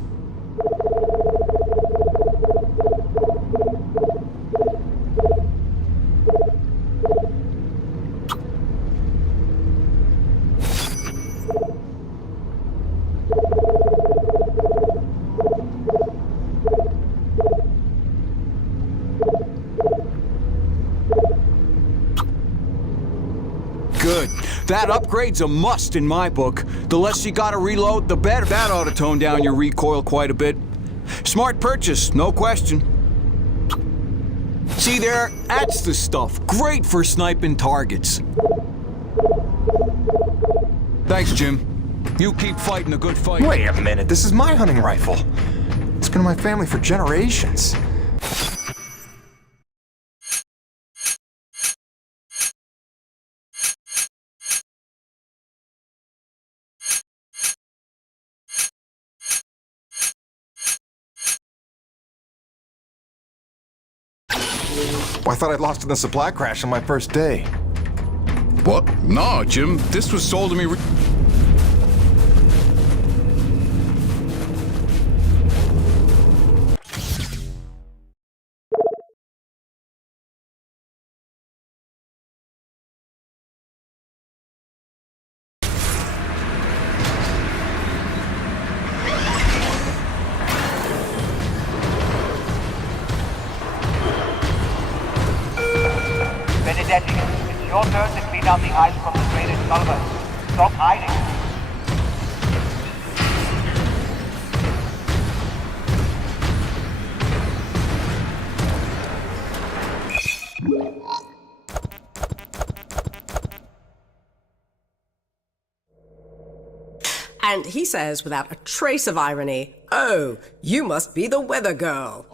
Good. That upgrade's a must in my book. The less you gotta reload, the better. That ought to tone down your recoil quite a bit. Smart purchase, no question. See there? That's the stuff. Great for sniping targets. Thanks, Jim. You keep fighting a good fight. Wait a minute, this is my hunting rifle. It's been in my family for generations. I thought I'd lost it in the supply crash on my first day. What? No, Jim. This was sold to me. It's your turn to clean out the ice from the traded Sullivan. Stop hiding. And he says, without a trace of irony, "Oh, you must be the weather girl."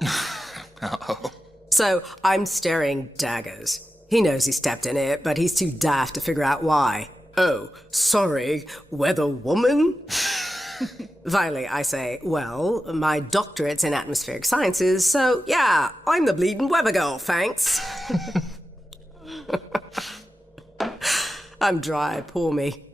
Oh. So I'm staring daggers. He knows he stepped in it, but he's too daft to figure out why. "Oh, sorry, weather woman?" Finally, I say, "Well, my doctorate's in atmospheric sciences, so yeah, I'm the bleeding weather girl, thanks." I'm dry, poor me.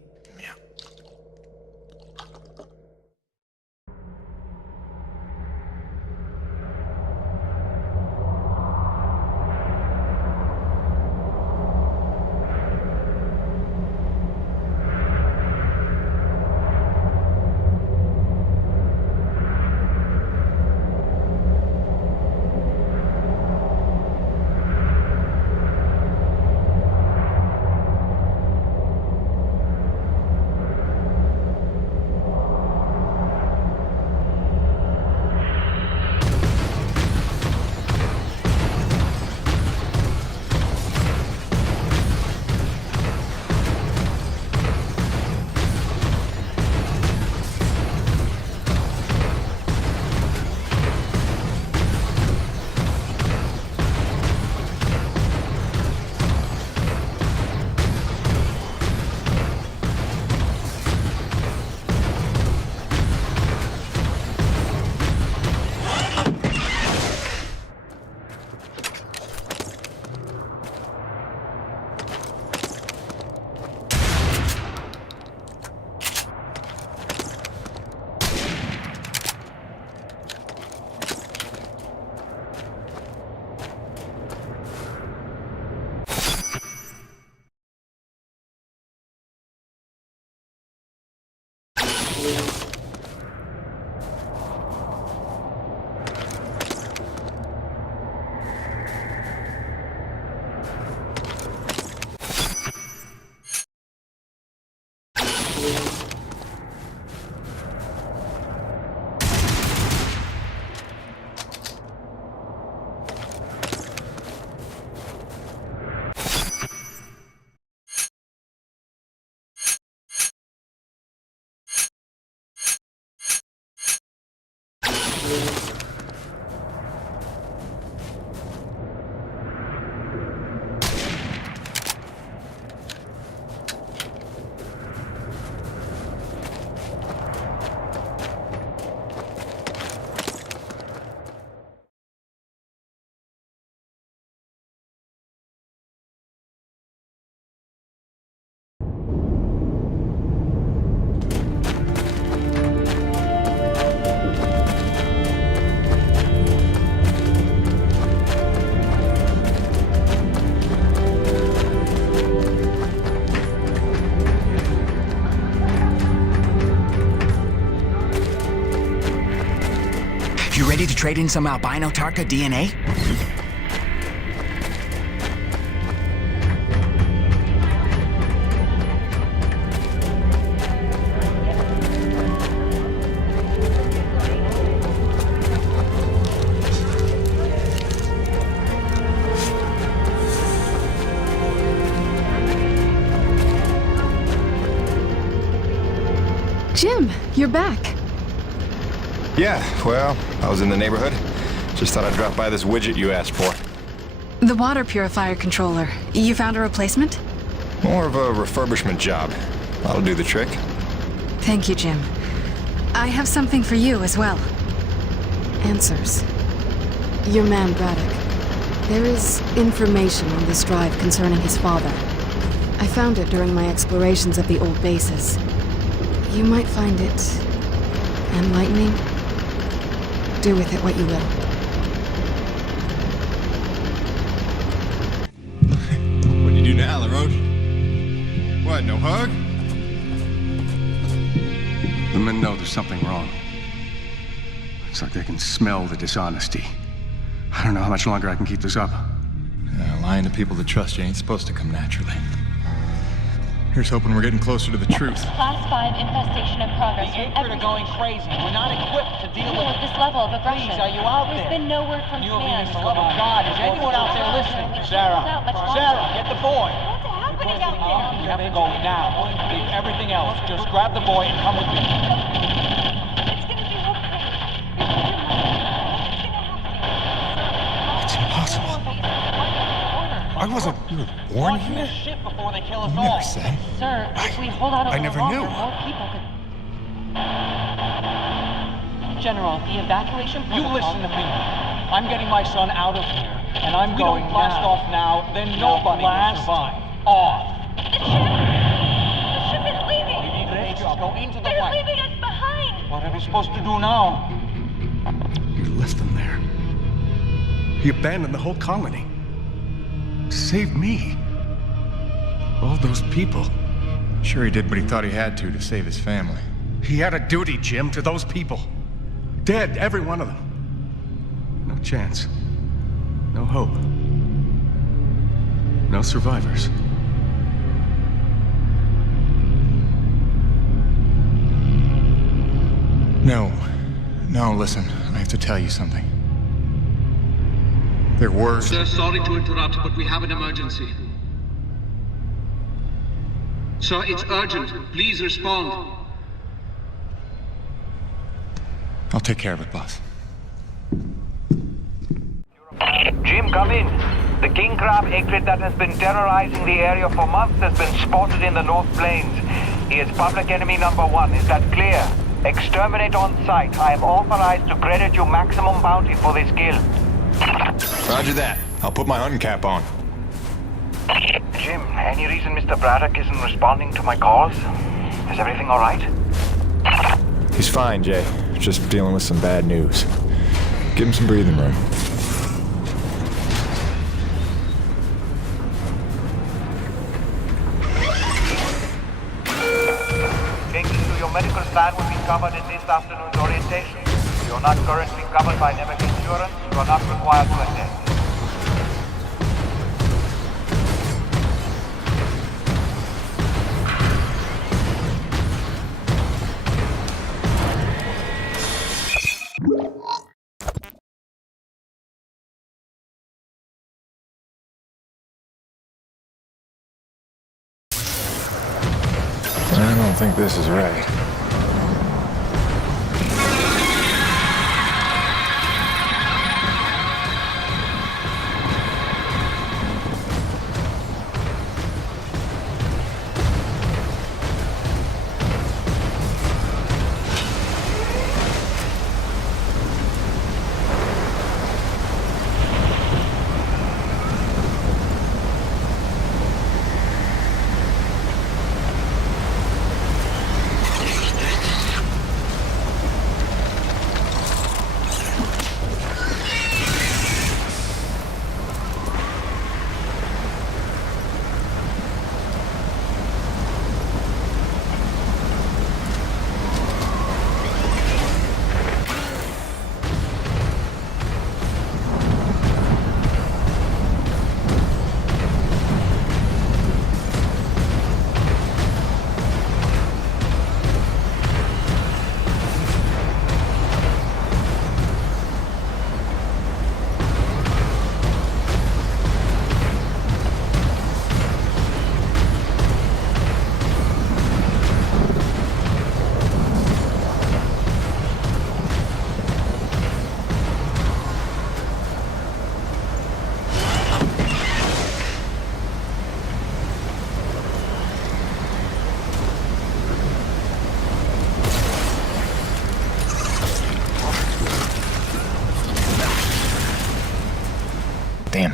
You ready to trade in some albino Tarka DNA? Jim, you're back. Yeah, well, I was in the neighborhood. Just thought I'd drop by this widget you asked for. The water purifier controller. You found a replacement? More of a refurbishment job. That'll do the trick. Thank you, Jim. I have something for you as well. Answers. Your man, Braddock. There is information on this drive concerning his father. I found it during my explorations of the old bases. You might find it enlightening. Do with it what you will. What do you do now, LaRoche? What, no hug? The men know there's something wrong. It's like they can smell the dishonesty. I don't know how much longer I can keep this up. Lying to people that trust you ain't supposed to come naturally. Here's hoping we're getting closer to the truth. Class 5 infestation in progress. The Acrid are going crazy. We're not equipped to deal with this level of aggression. Please, are you out There's there? been no word from command. For the love of God, is anyone out there listening? Sarah, get the boy. What's happening out there? You have to go now. Leave everything else. Just grab the boy and come with me. It's gonna be okay. It's impossible. I wasn't born here. Shit before they kill us You all. never said. Sir, if we hold out a I little never longer, knew. more people could... General, the evacuation You protocol... listen to me. I'm getting my son out of here, and I'm going don't blast now. off now. Then nobody will survive. Off. The ship is leaving! Go into the They're fight. leaving us behind! What are we supposed to do now? You left them there. He abandoned the whole colony. Saved me. All those people. Sure he did what he thought he had to save his family. He had a duty, Jim, to those people. Dead, every one of them. No chance. No hope. No survivors. No, listen. I have to tell you something. There were... Sir, sorry to interrupt, but we have an emergency. Sir, it's urgent. Please respond. I'll take care of it, boss. Jim, come in. The king crab acrid that has been terrorizing the area for months has been spotted in the North Plains. He is public enemy #1. Is that clear? Exterminate on sight. I am authorized to credit you maximum bounty for this kill. Roger that. I'll put my hunting cap on. Jim, any reason Mr. Braddock isn't responding to my calls? Is everything all right? He's fine, Jay. Just dealing with some bad news. Give him some breathing room. Changes to your medical plan will be covered in this afternoon's orientation. You are not currently covered by NEMEC insurance. You are not required to attend. I don't think this is right.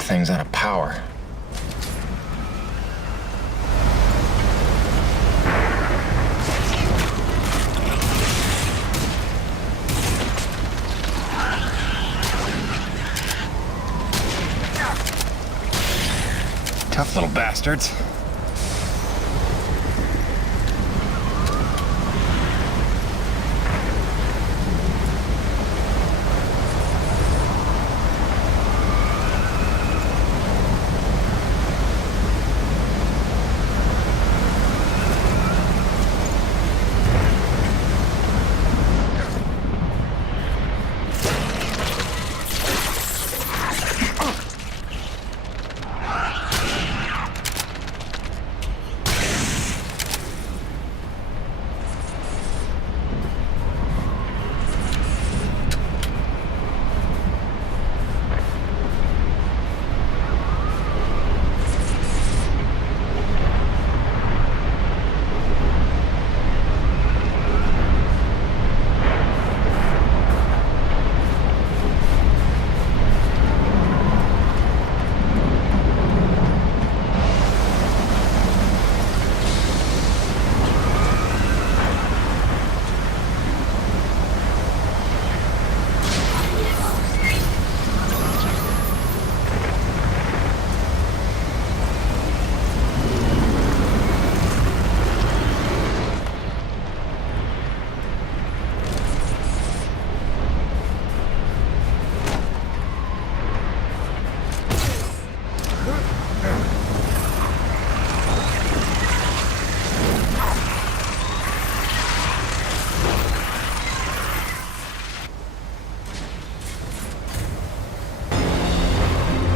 thing's out of power. Tough little bastards.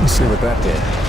Let's see what that did.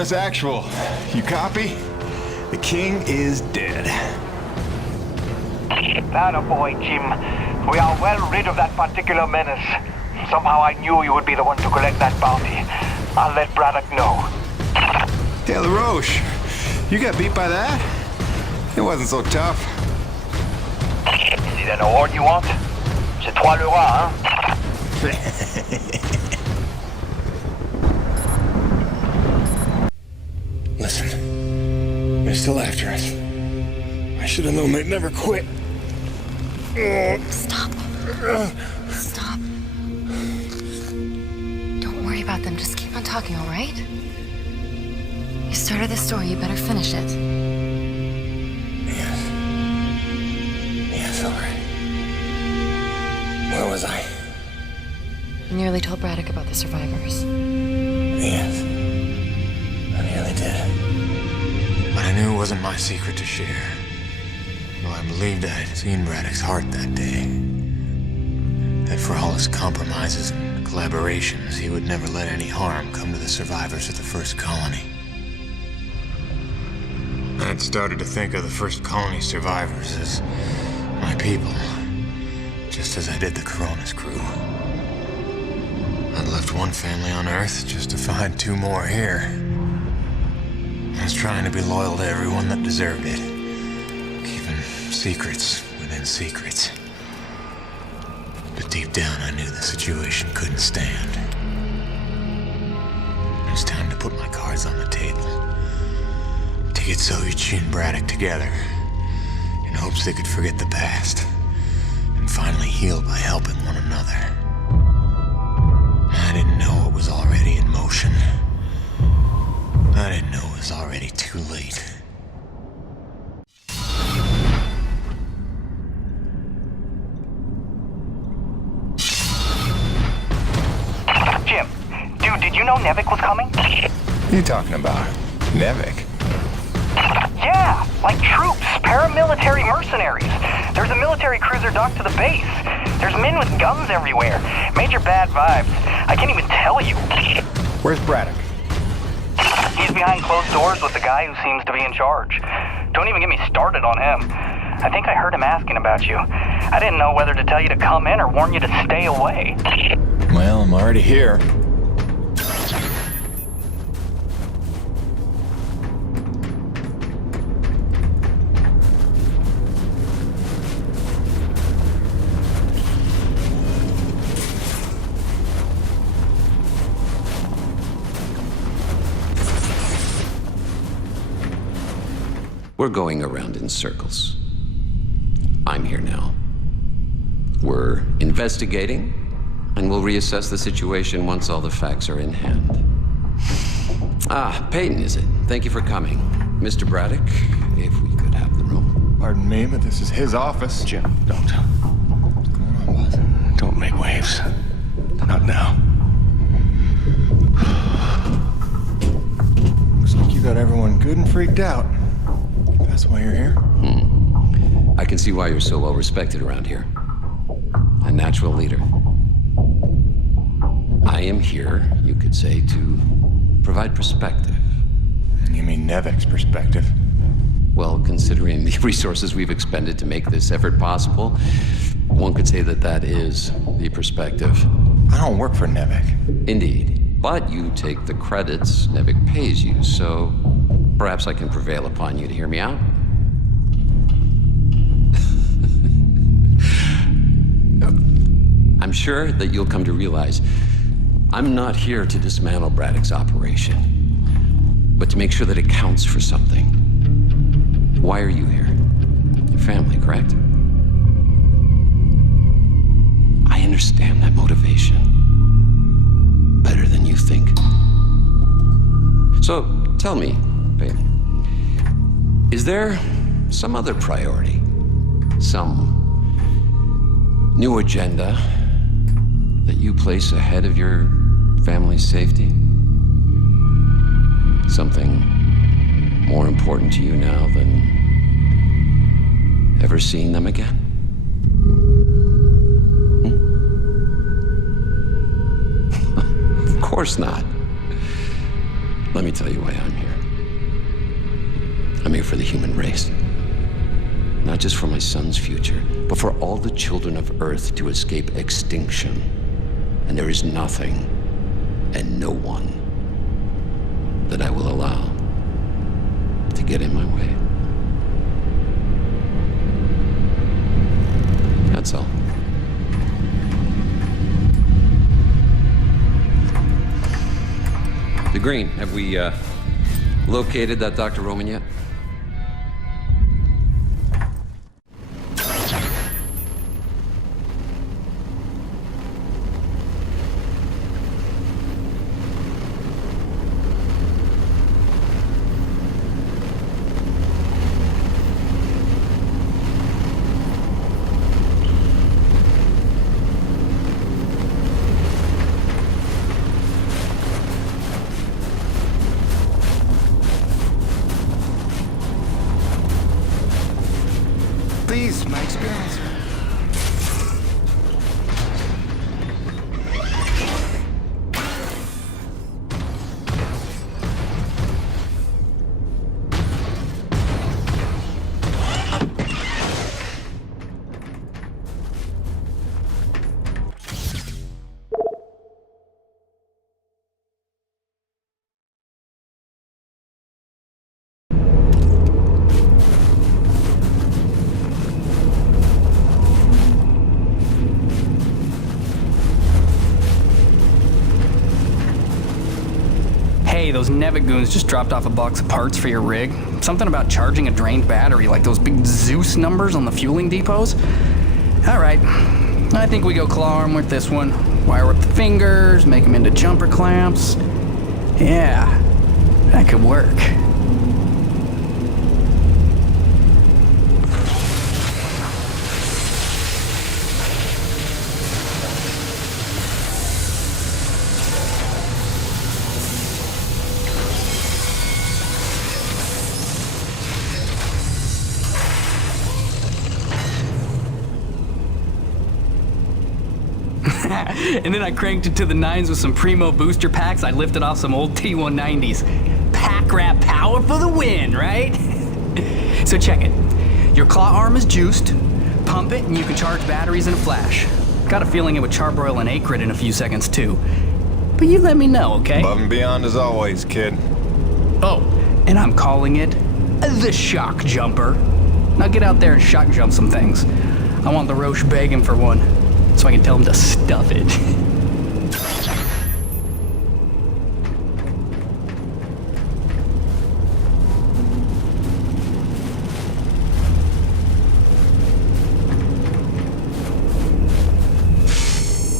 Cronus Actual. You copy? The king is dead. Atta boy, Jim. We are well rid of that particular menace. Somehow I knew you would be the one to collect that bounty. I'll let Braddock know. Hey, LaRoche, you got beat by that? It wasn't so tough. Is it an award you want? C'est 3 le roi, hein? Listen, they're still after us. I should have known they'd never quit. Stop. Stop. Don't worry about them. Just keep on talking, all right? You started this story. You better finish it. Yes, all right. Where was I? You nearly told Braddock about the survivors. Yes. I nearly did. But I knew it wasn't my secret to share. Though I believed I'd seen Braddock's heart that day. That for all his compromises and collaborations, he would never let any harm come to the survivors of the first colony. I'd started to think of the first colony survivors as my people, just as I did the Corona's crew. I'd left one family on Earth just to find 2 more here. I was trying to be loyal to everyone that deserved it, keeping secrets within secrets. But deep down, I knew the situation couldn't stand. It was time to put my cards on the table. To get Soichi and Braddock together, in hopes they could forget the past, and finally heal by helping one another. I didn't know it was already in motion. I didn't know it was already too late. Jim, dude, did you know Nevik was coming? What are you talking about? Nevik? Yeah, like troops, paramilitary mercenaries. There's a military cruiser docked to the base. There's men with guns everywhere. Major bad vibes. I can't even tell you. Where's Braddock? He's behind closed doors with the guy who seems to be in charge. Don't even get me started on him. I think I heard him asking about you. I didn't know whether to tell you to come in or warn you to stay away. Well, I'm already here. We're going around in circles. I'm here now. We're investigating, and we'll reassess the situation once all the facts are in hand. Ah, Peyton, is it? Thank you for coming. Mr. Braddock, if we could have the room. Pardon me, but this is his office. Jim, don't. What's going on, boss? Don't make waves. Not now. Looks like you got everyone good and freaked out. That's why you're here? I can see why you're so well respected around here. A natural leader. I am here, you could say, to provide perspective. And you mean Nevik's perspective? Well, considering the resources we've expended to make this effort possible, one could say that that is the perspective. I don't work for Nevik. Indeed. But you take the credits Nevik pays you, so perhaps I can prevail upon you to hear me out. I'm sure that you'll come to realize I'm not here to dismantle Braddock's operation, but to make sure that it counts for something. Why are you here? Your family, correct? I understand that motivation better than you think. So tell me, Peyton, is there some other priority? Some new agenda that you place ahead of your family's safety? Something more important to you now than ever seeing them again? Of course not. Let me tell you why I'm here. I'm here for the human race. Not just for my son's future, but for all the children of Earth to escape extinction. And there is nothing and no one that I will allow to get in my way. That's all. The Green, have we located that Dr. Roman yet? Please, my experience. Hey, those Nevic goons just dropped off a box of parts for your rig. Something about charging a drained battery, like those big Zeus numbers on the fueling depots. All right, I think we go claw arm with this one. Wire up the fingers, make them into jumper clamps. Yeah, that could work. And then I cranked it to the nines with some primo booster packs. I lifted off some old T190s. Pack rat power for the win, right? So check it. Your claw arm is juiced. Pump it and you can charge batteries in a flash. Got a feeling it would charbroil an acrid in a few seconds too. But you let me know, okay? Above and beyond as always, kid. Oh, and I'm calling it the shock jumper. Now get out there and shock jump some things. I want the Roche begging for one, so I can tell him to stuff it.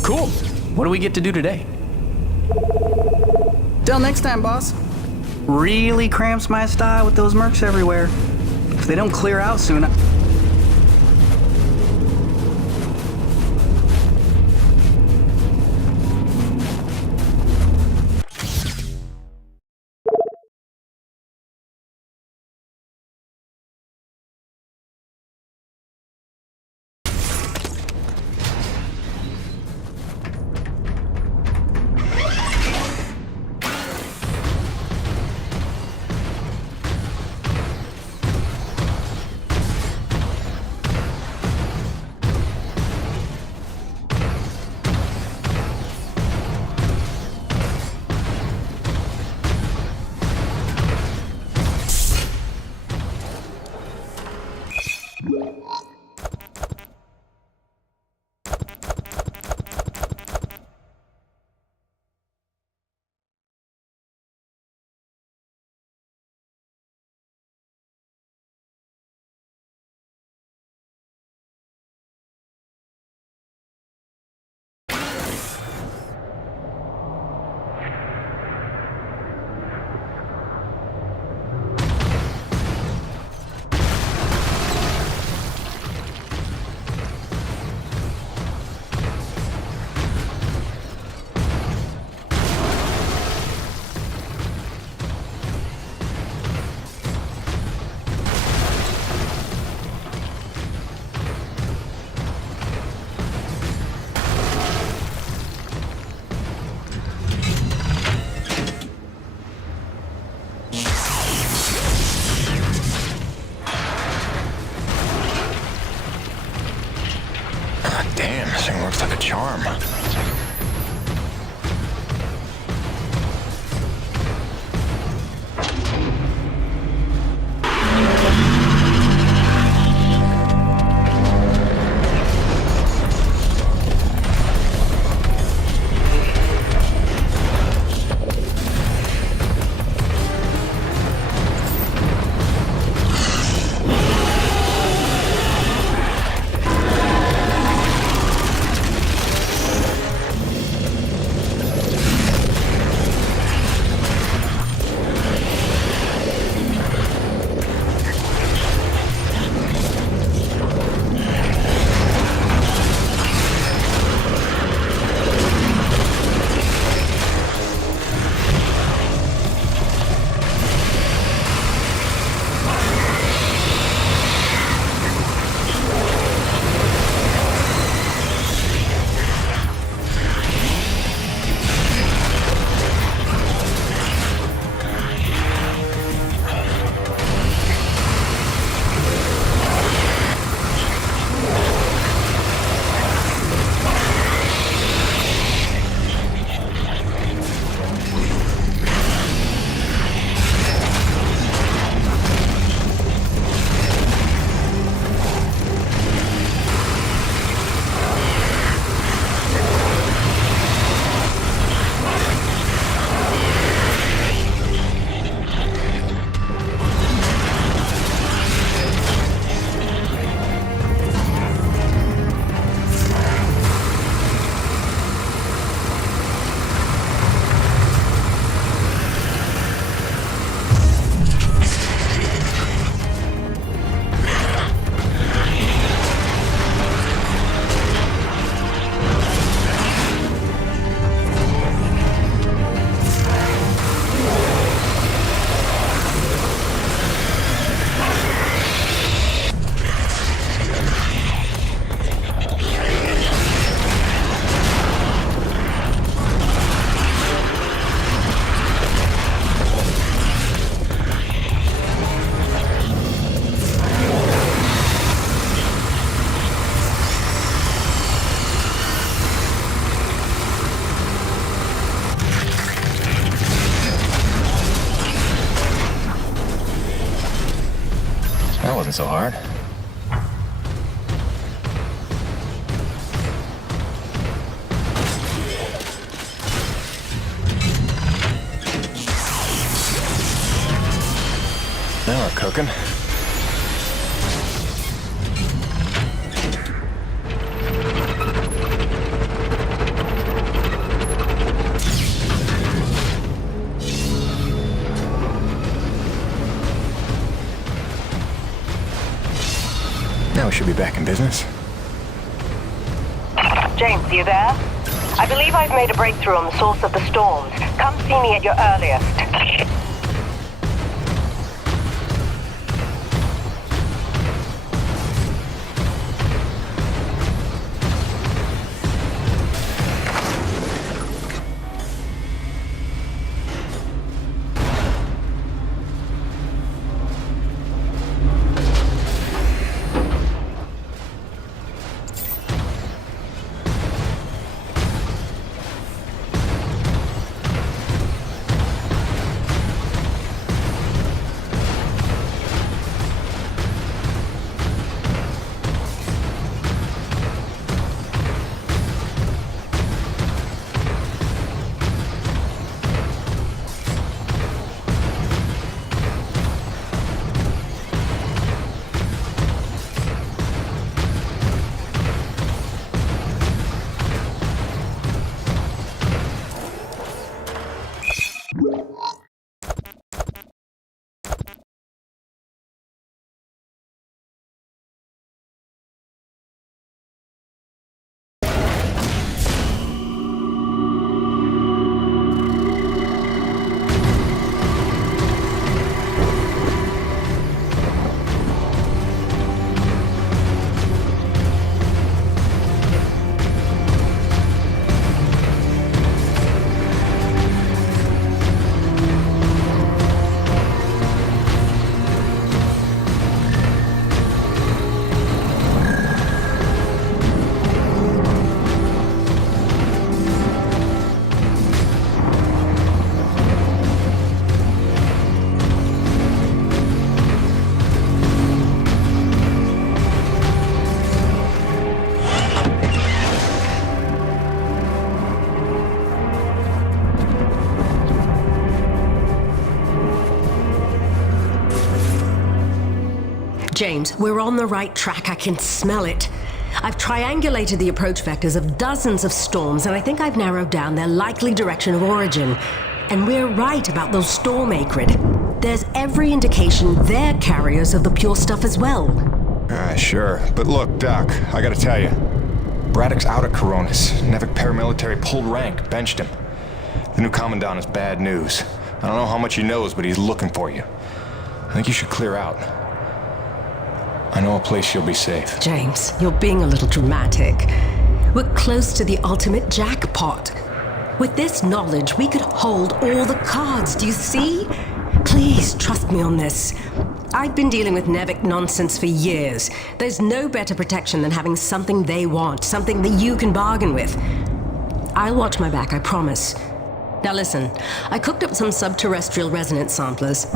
Cool. What do we get to do today? Till next time, boss. Really cramps my style with those mercs everywhere. If they don't clear out soon, wasn't so hard. Now we're cooking. Now we should be back in business. James, are you there? I believe I've made a breakthrough on the source of the storms. Come see me at your earliest. James, we're on the right track. I can smell it. I've triangulated the approach vectors of dozens of storms, and I think I've narrowed down their likely direction of origin. And we're right about those storm acrid. There's every indication they're carriers of the pure stuff as well. Sure. But look, Doc, I gotta tell you. Braddock's out of Coronis. Nevik paramilitary pulled rank, benched him. The new commandant is bad news. I don't know how much he knows, but he's looking for you. I think you should clear out. I know a place you'll be safe. James, you're being a little dramatic. We're close to the ultimate jackpot. With this knowledge, we could hold all the cards, do you see? Please, trust me on this. I've been dealing with Nevik nonsense for years. There's no better protection than having something they want, something that you can bargain with. I'll watch my back, I promise. Now listen, I cooked up some subterrestrial resonance samplers.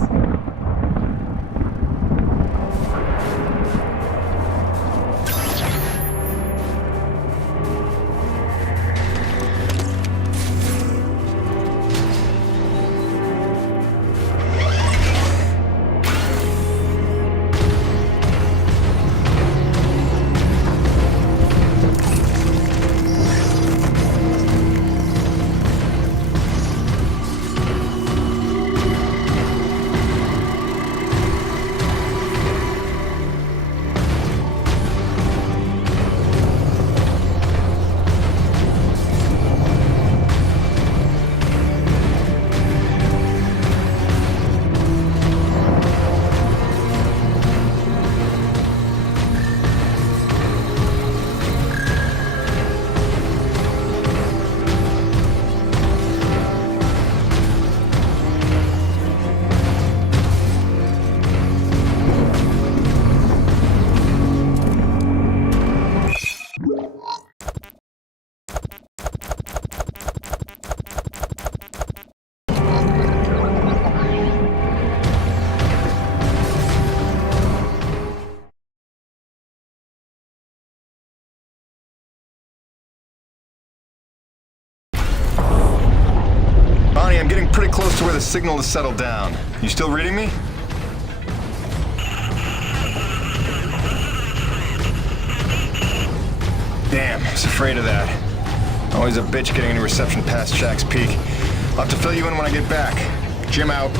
I'm getting pretty close to where the signal has settled down. You still reading me? Damn, I was afraid of that. Always a bitch getting any reception past Shack's Peak. I'll have to fill you in when I get back. Jim out.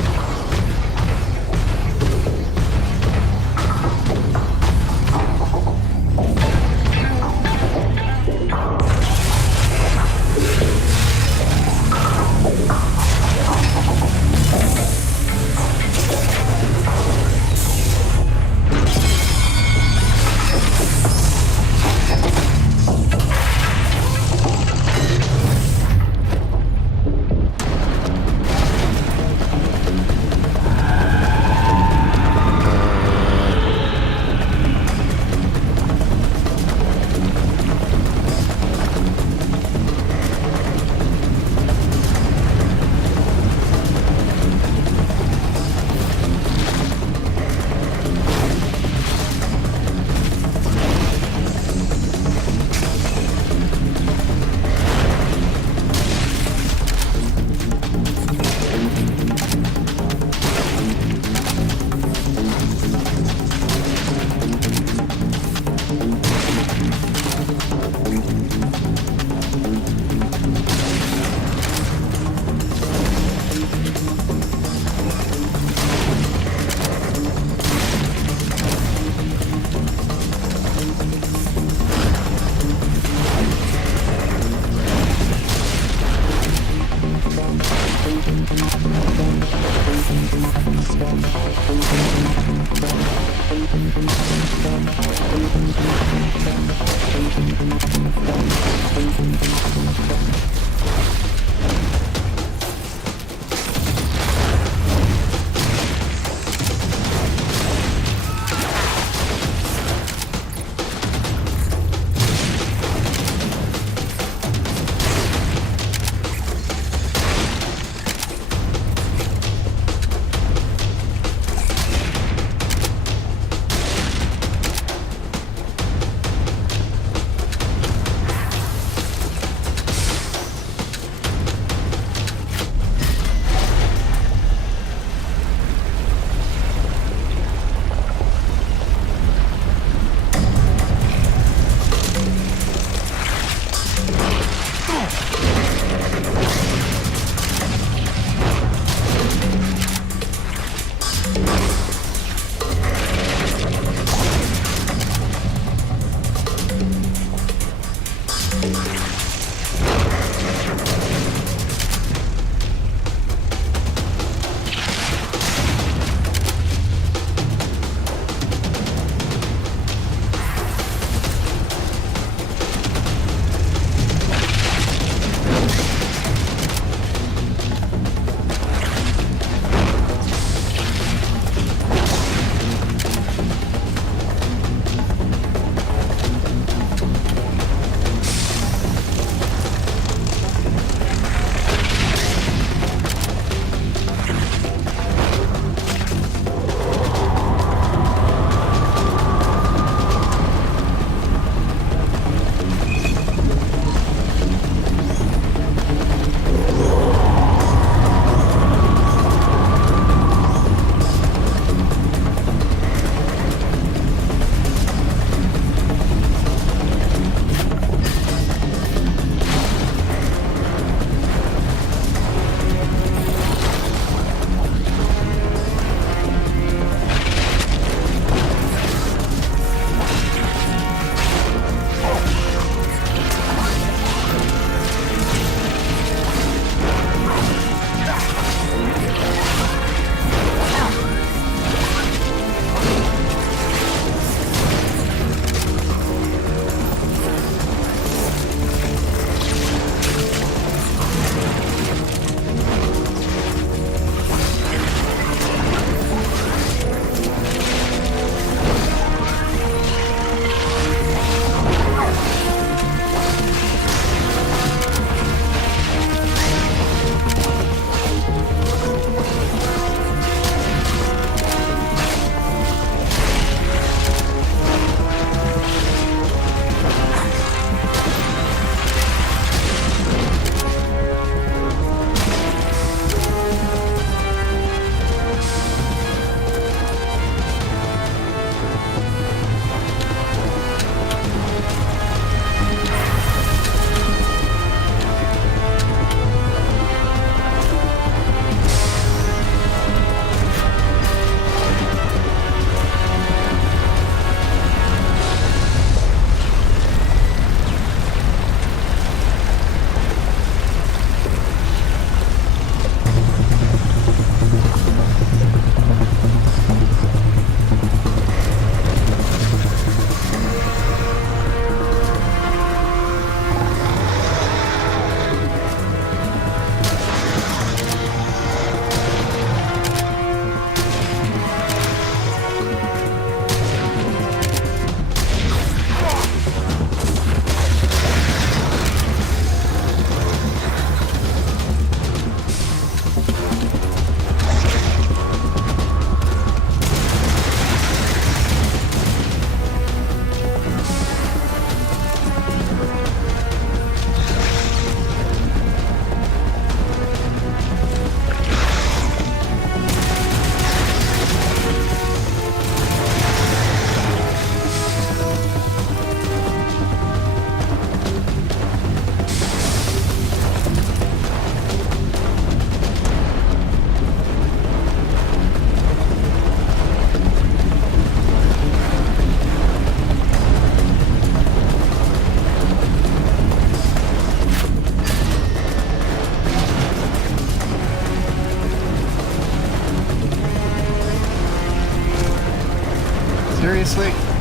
Seriously?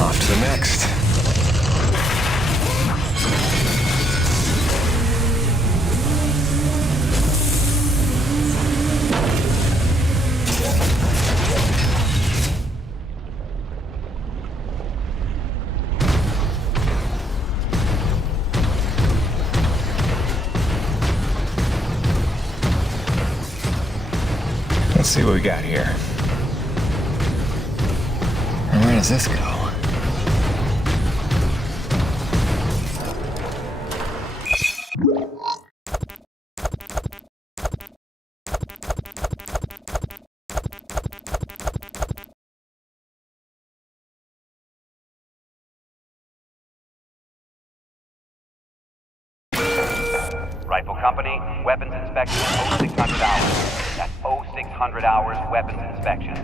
Off to the next. Let's see what we got here. Where does this go? Rifle Company, weapons inspection, 0600 hours. That's 0600 hours weapons inspection.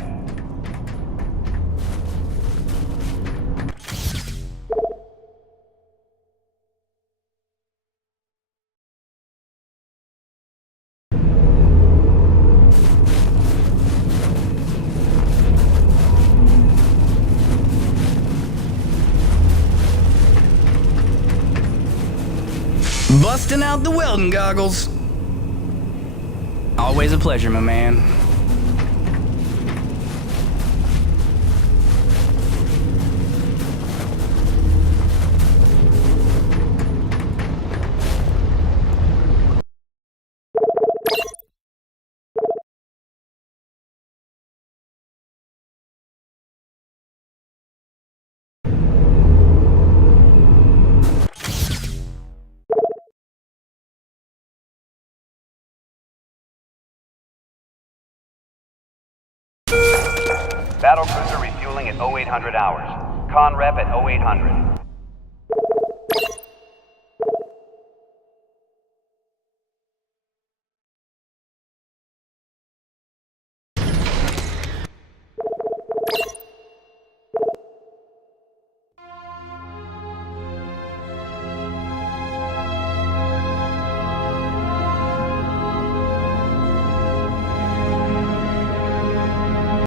Busting out the welding goggles. Always a pleasure, my man. Battlecruiser refueling at 0800 hours. Con rep at 0800.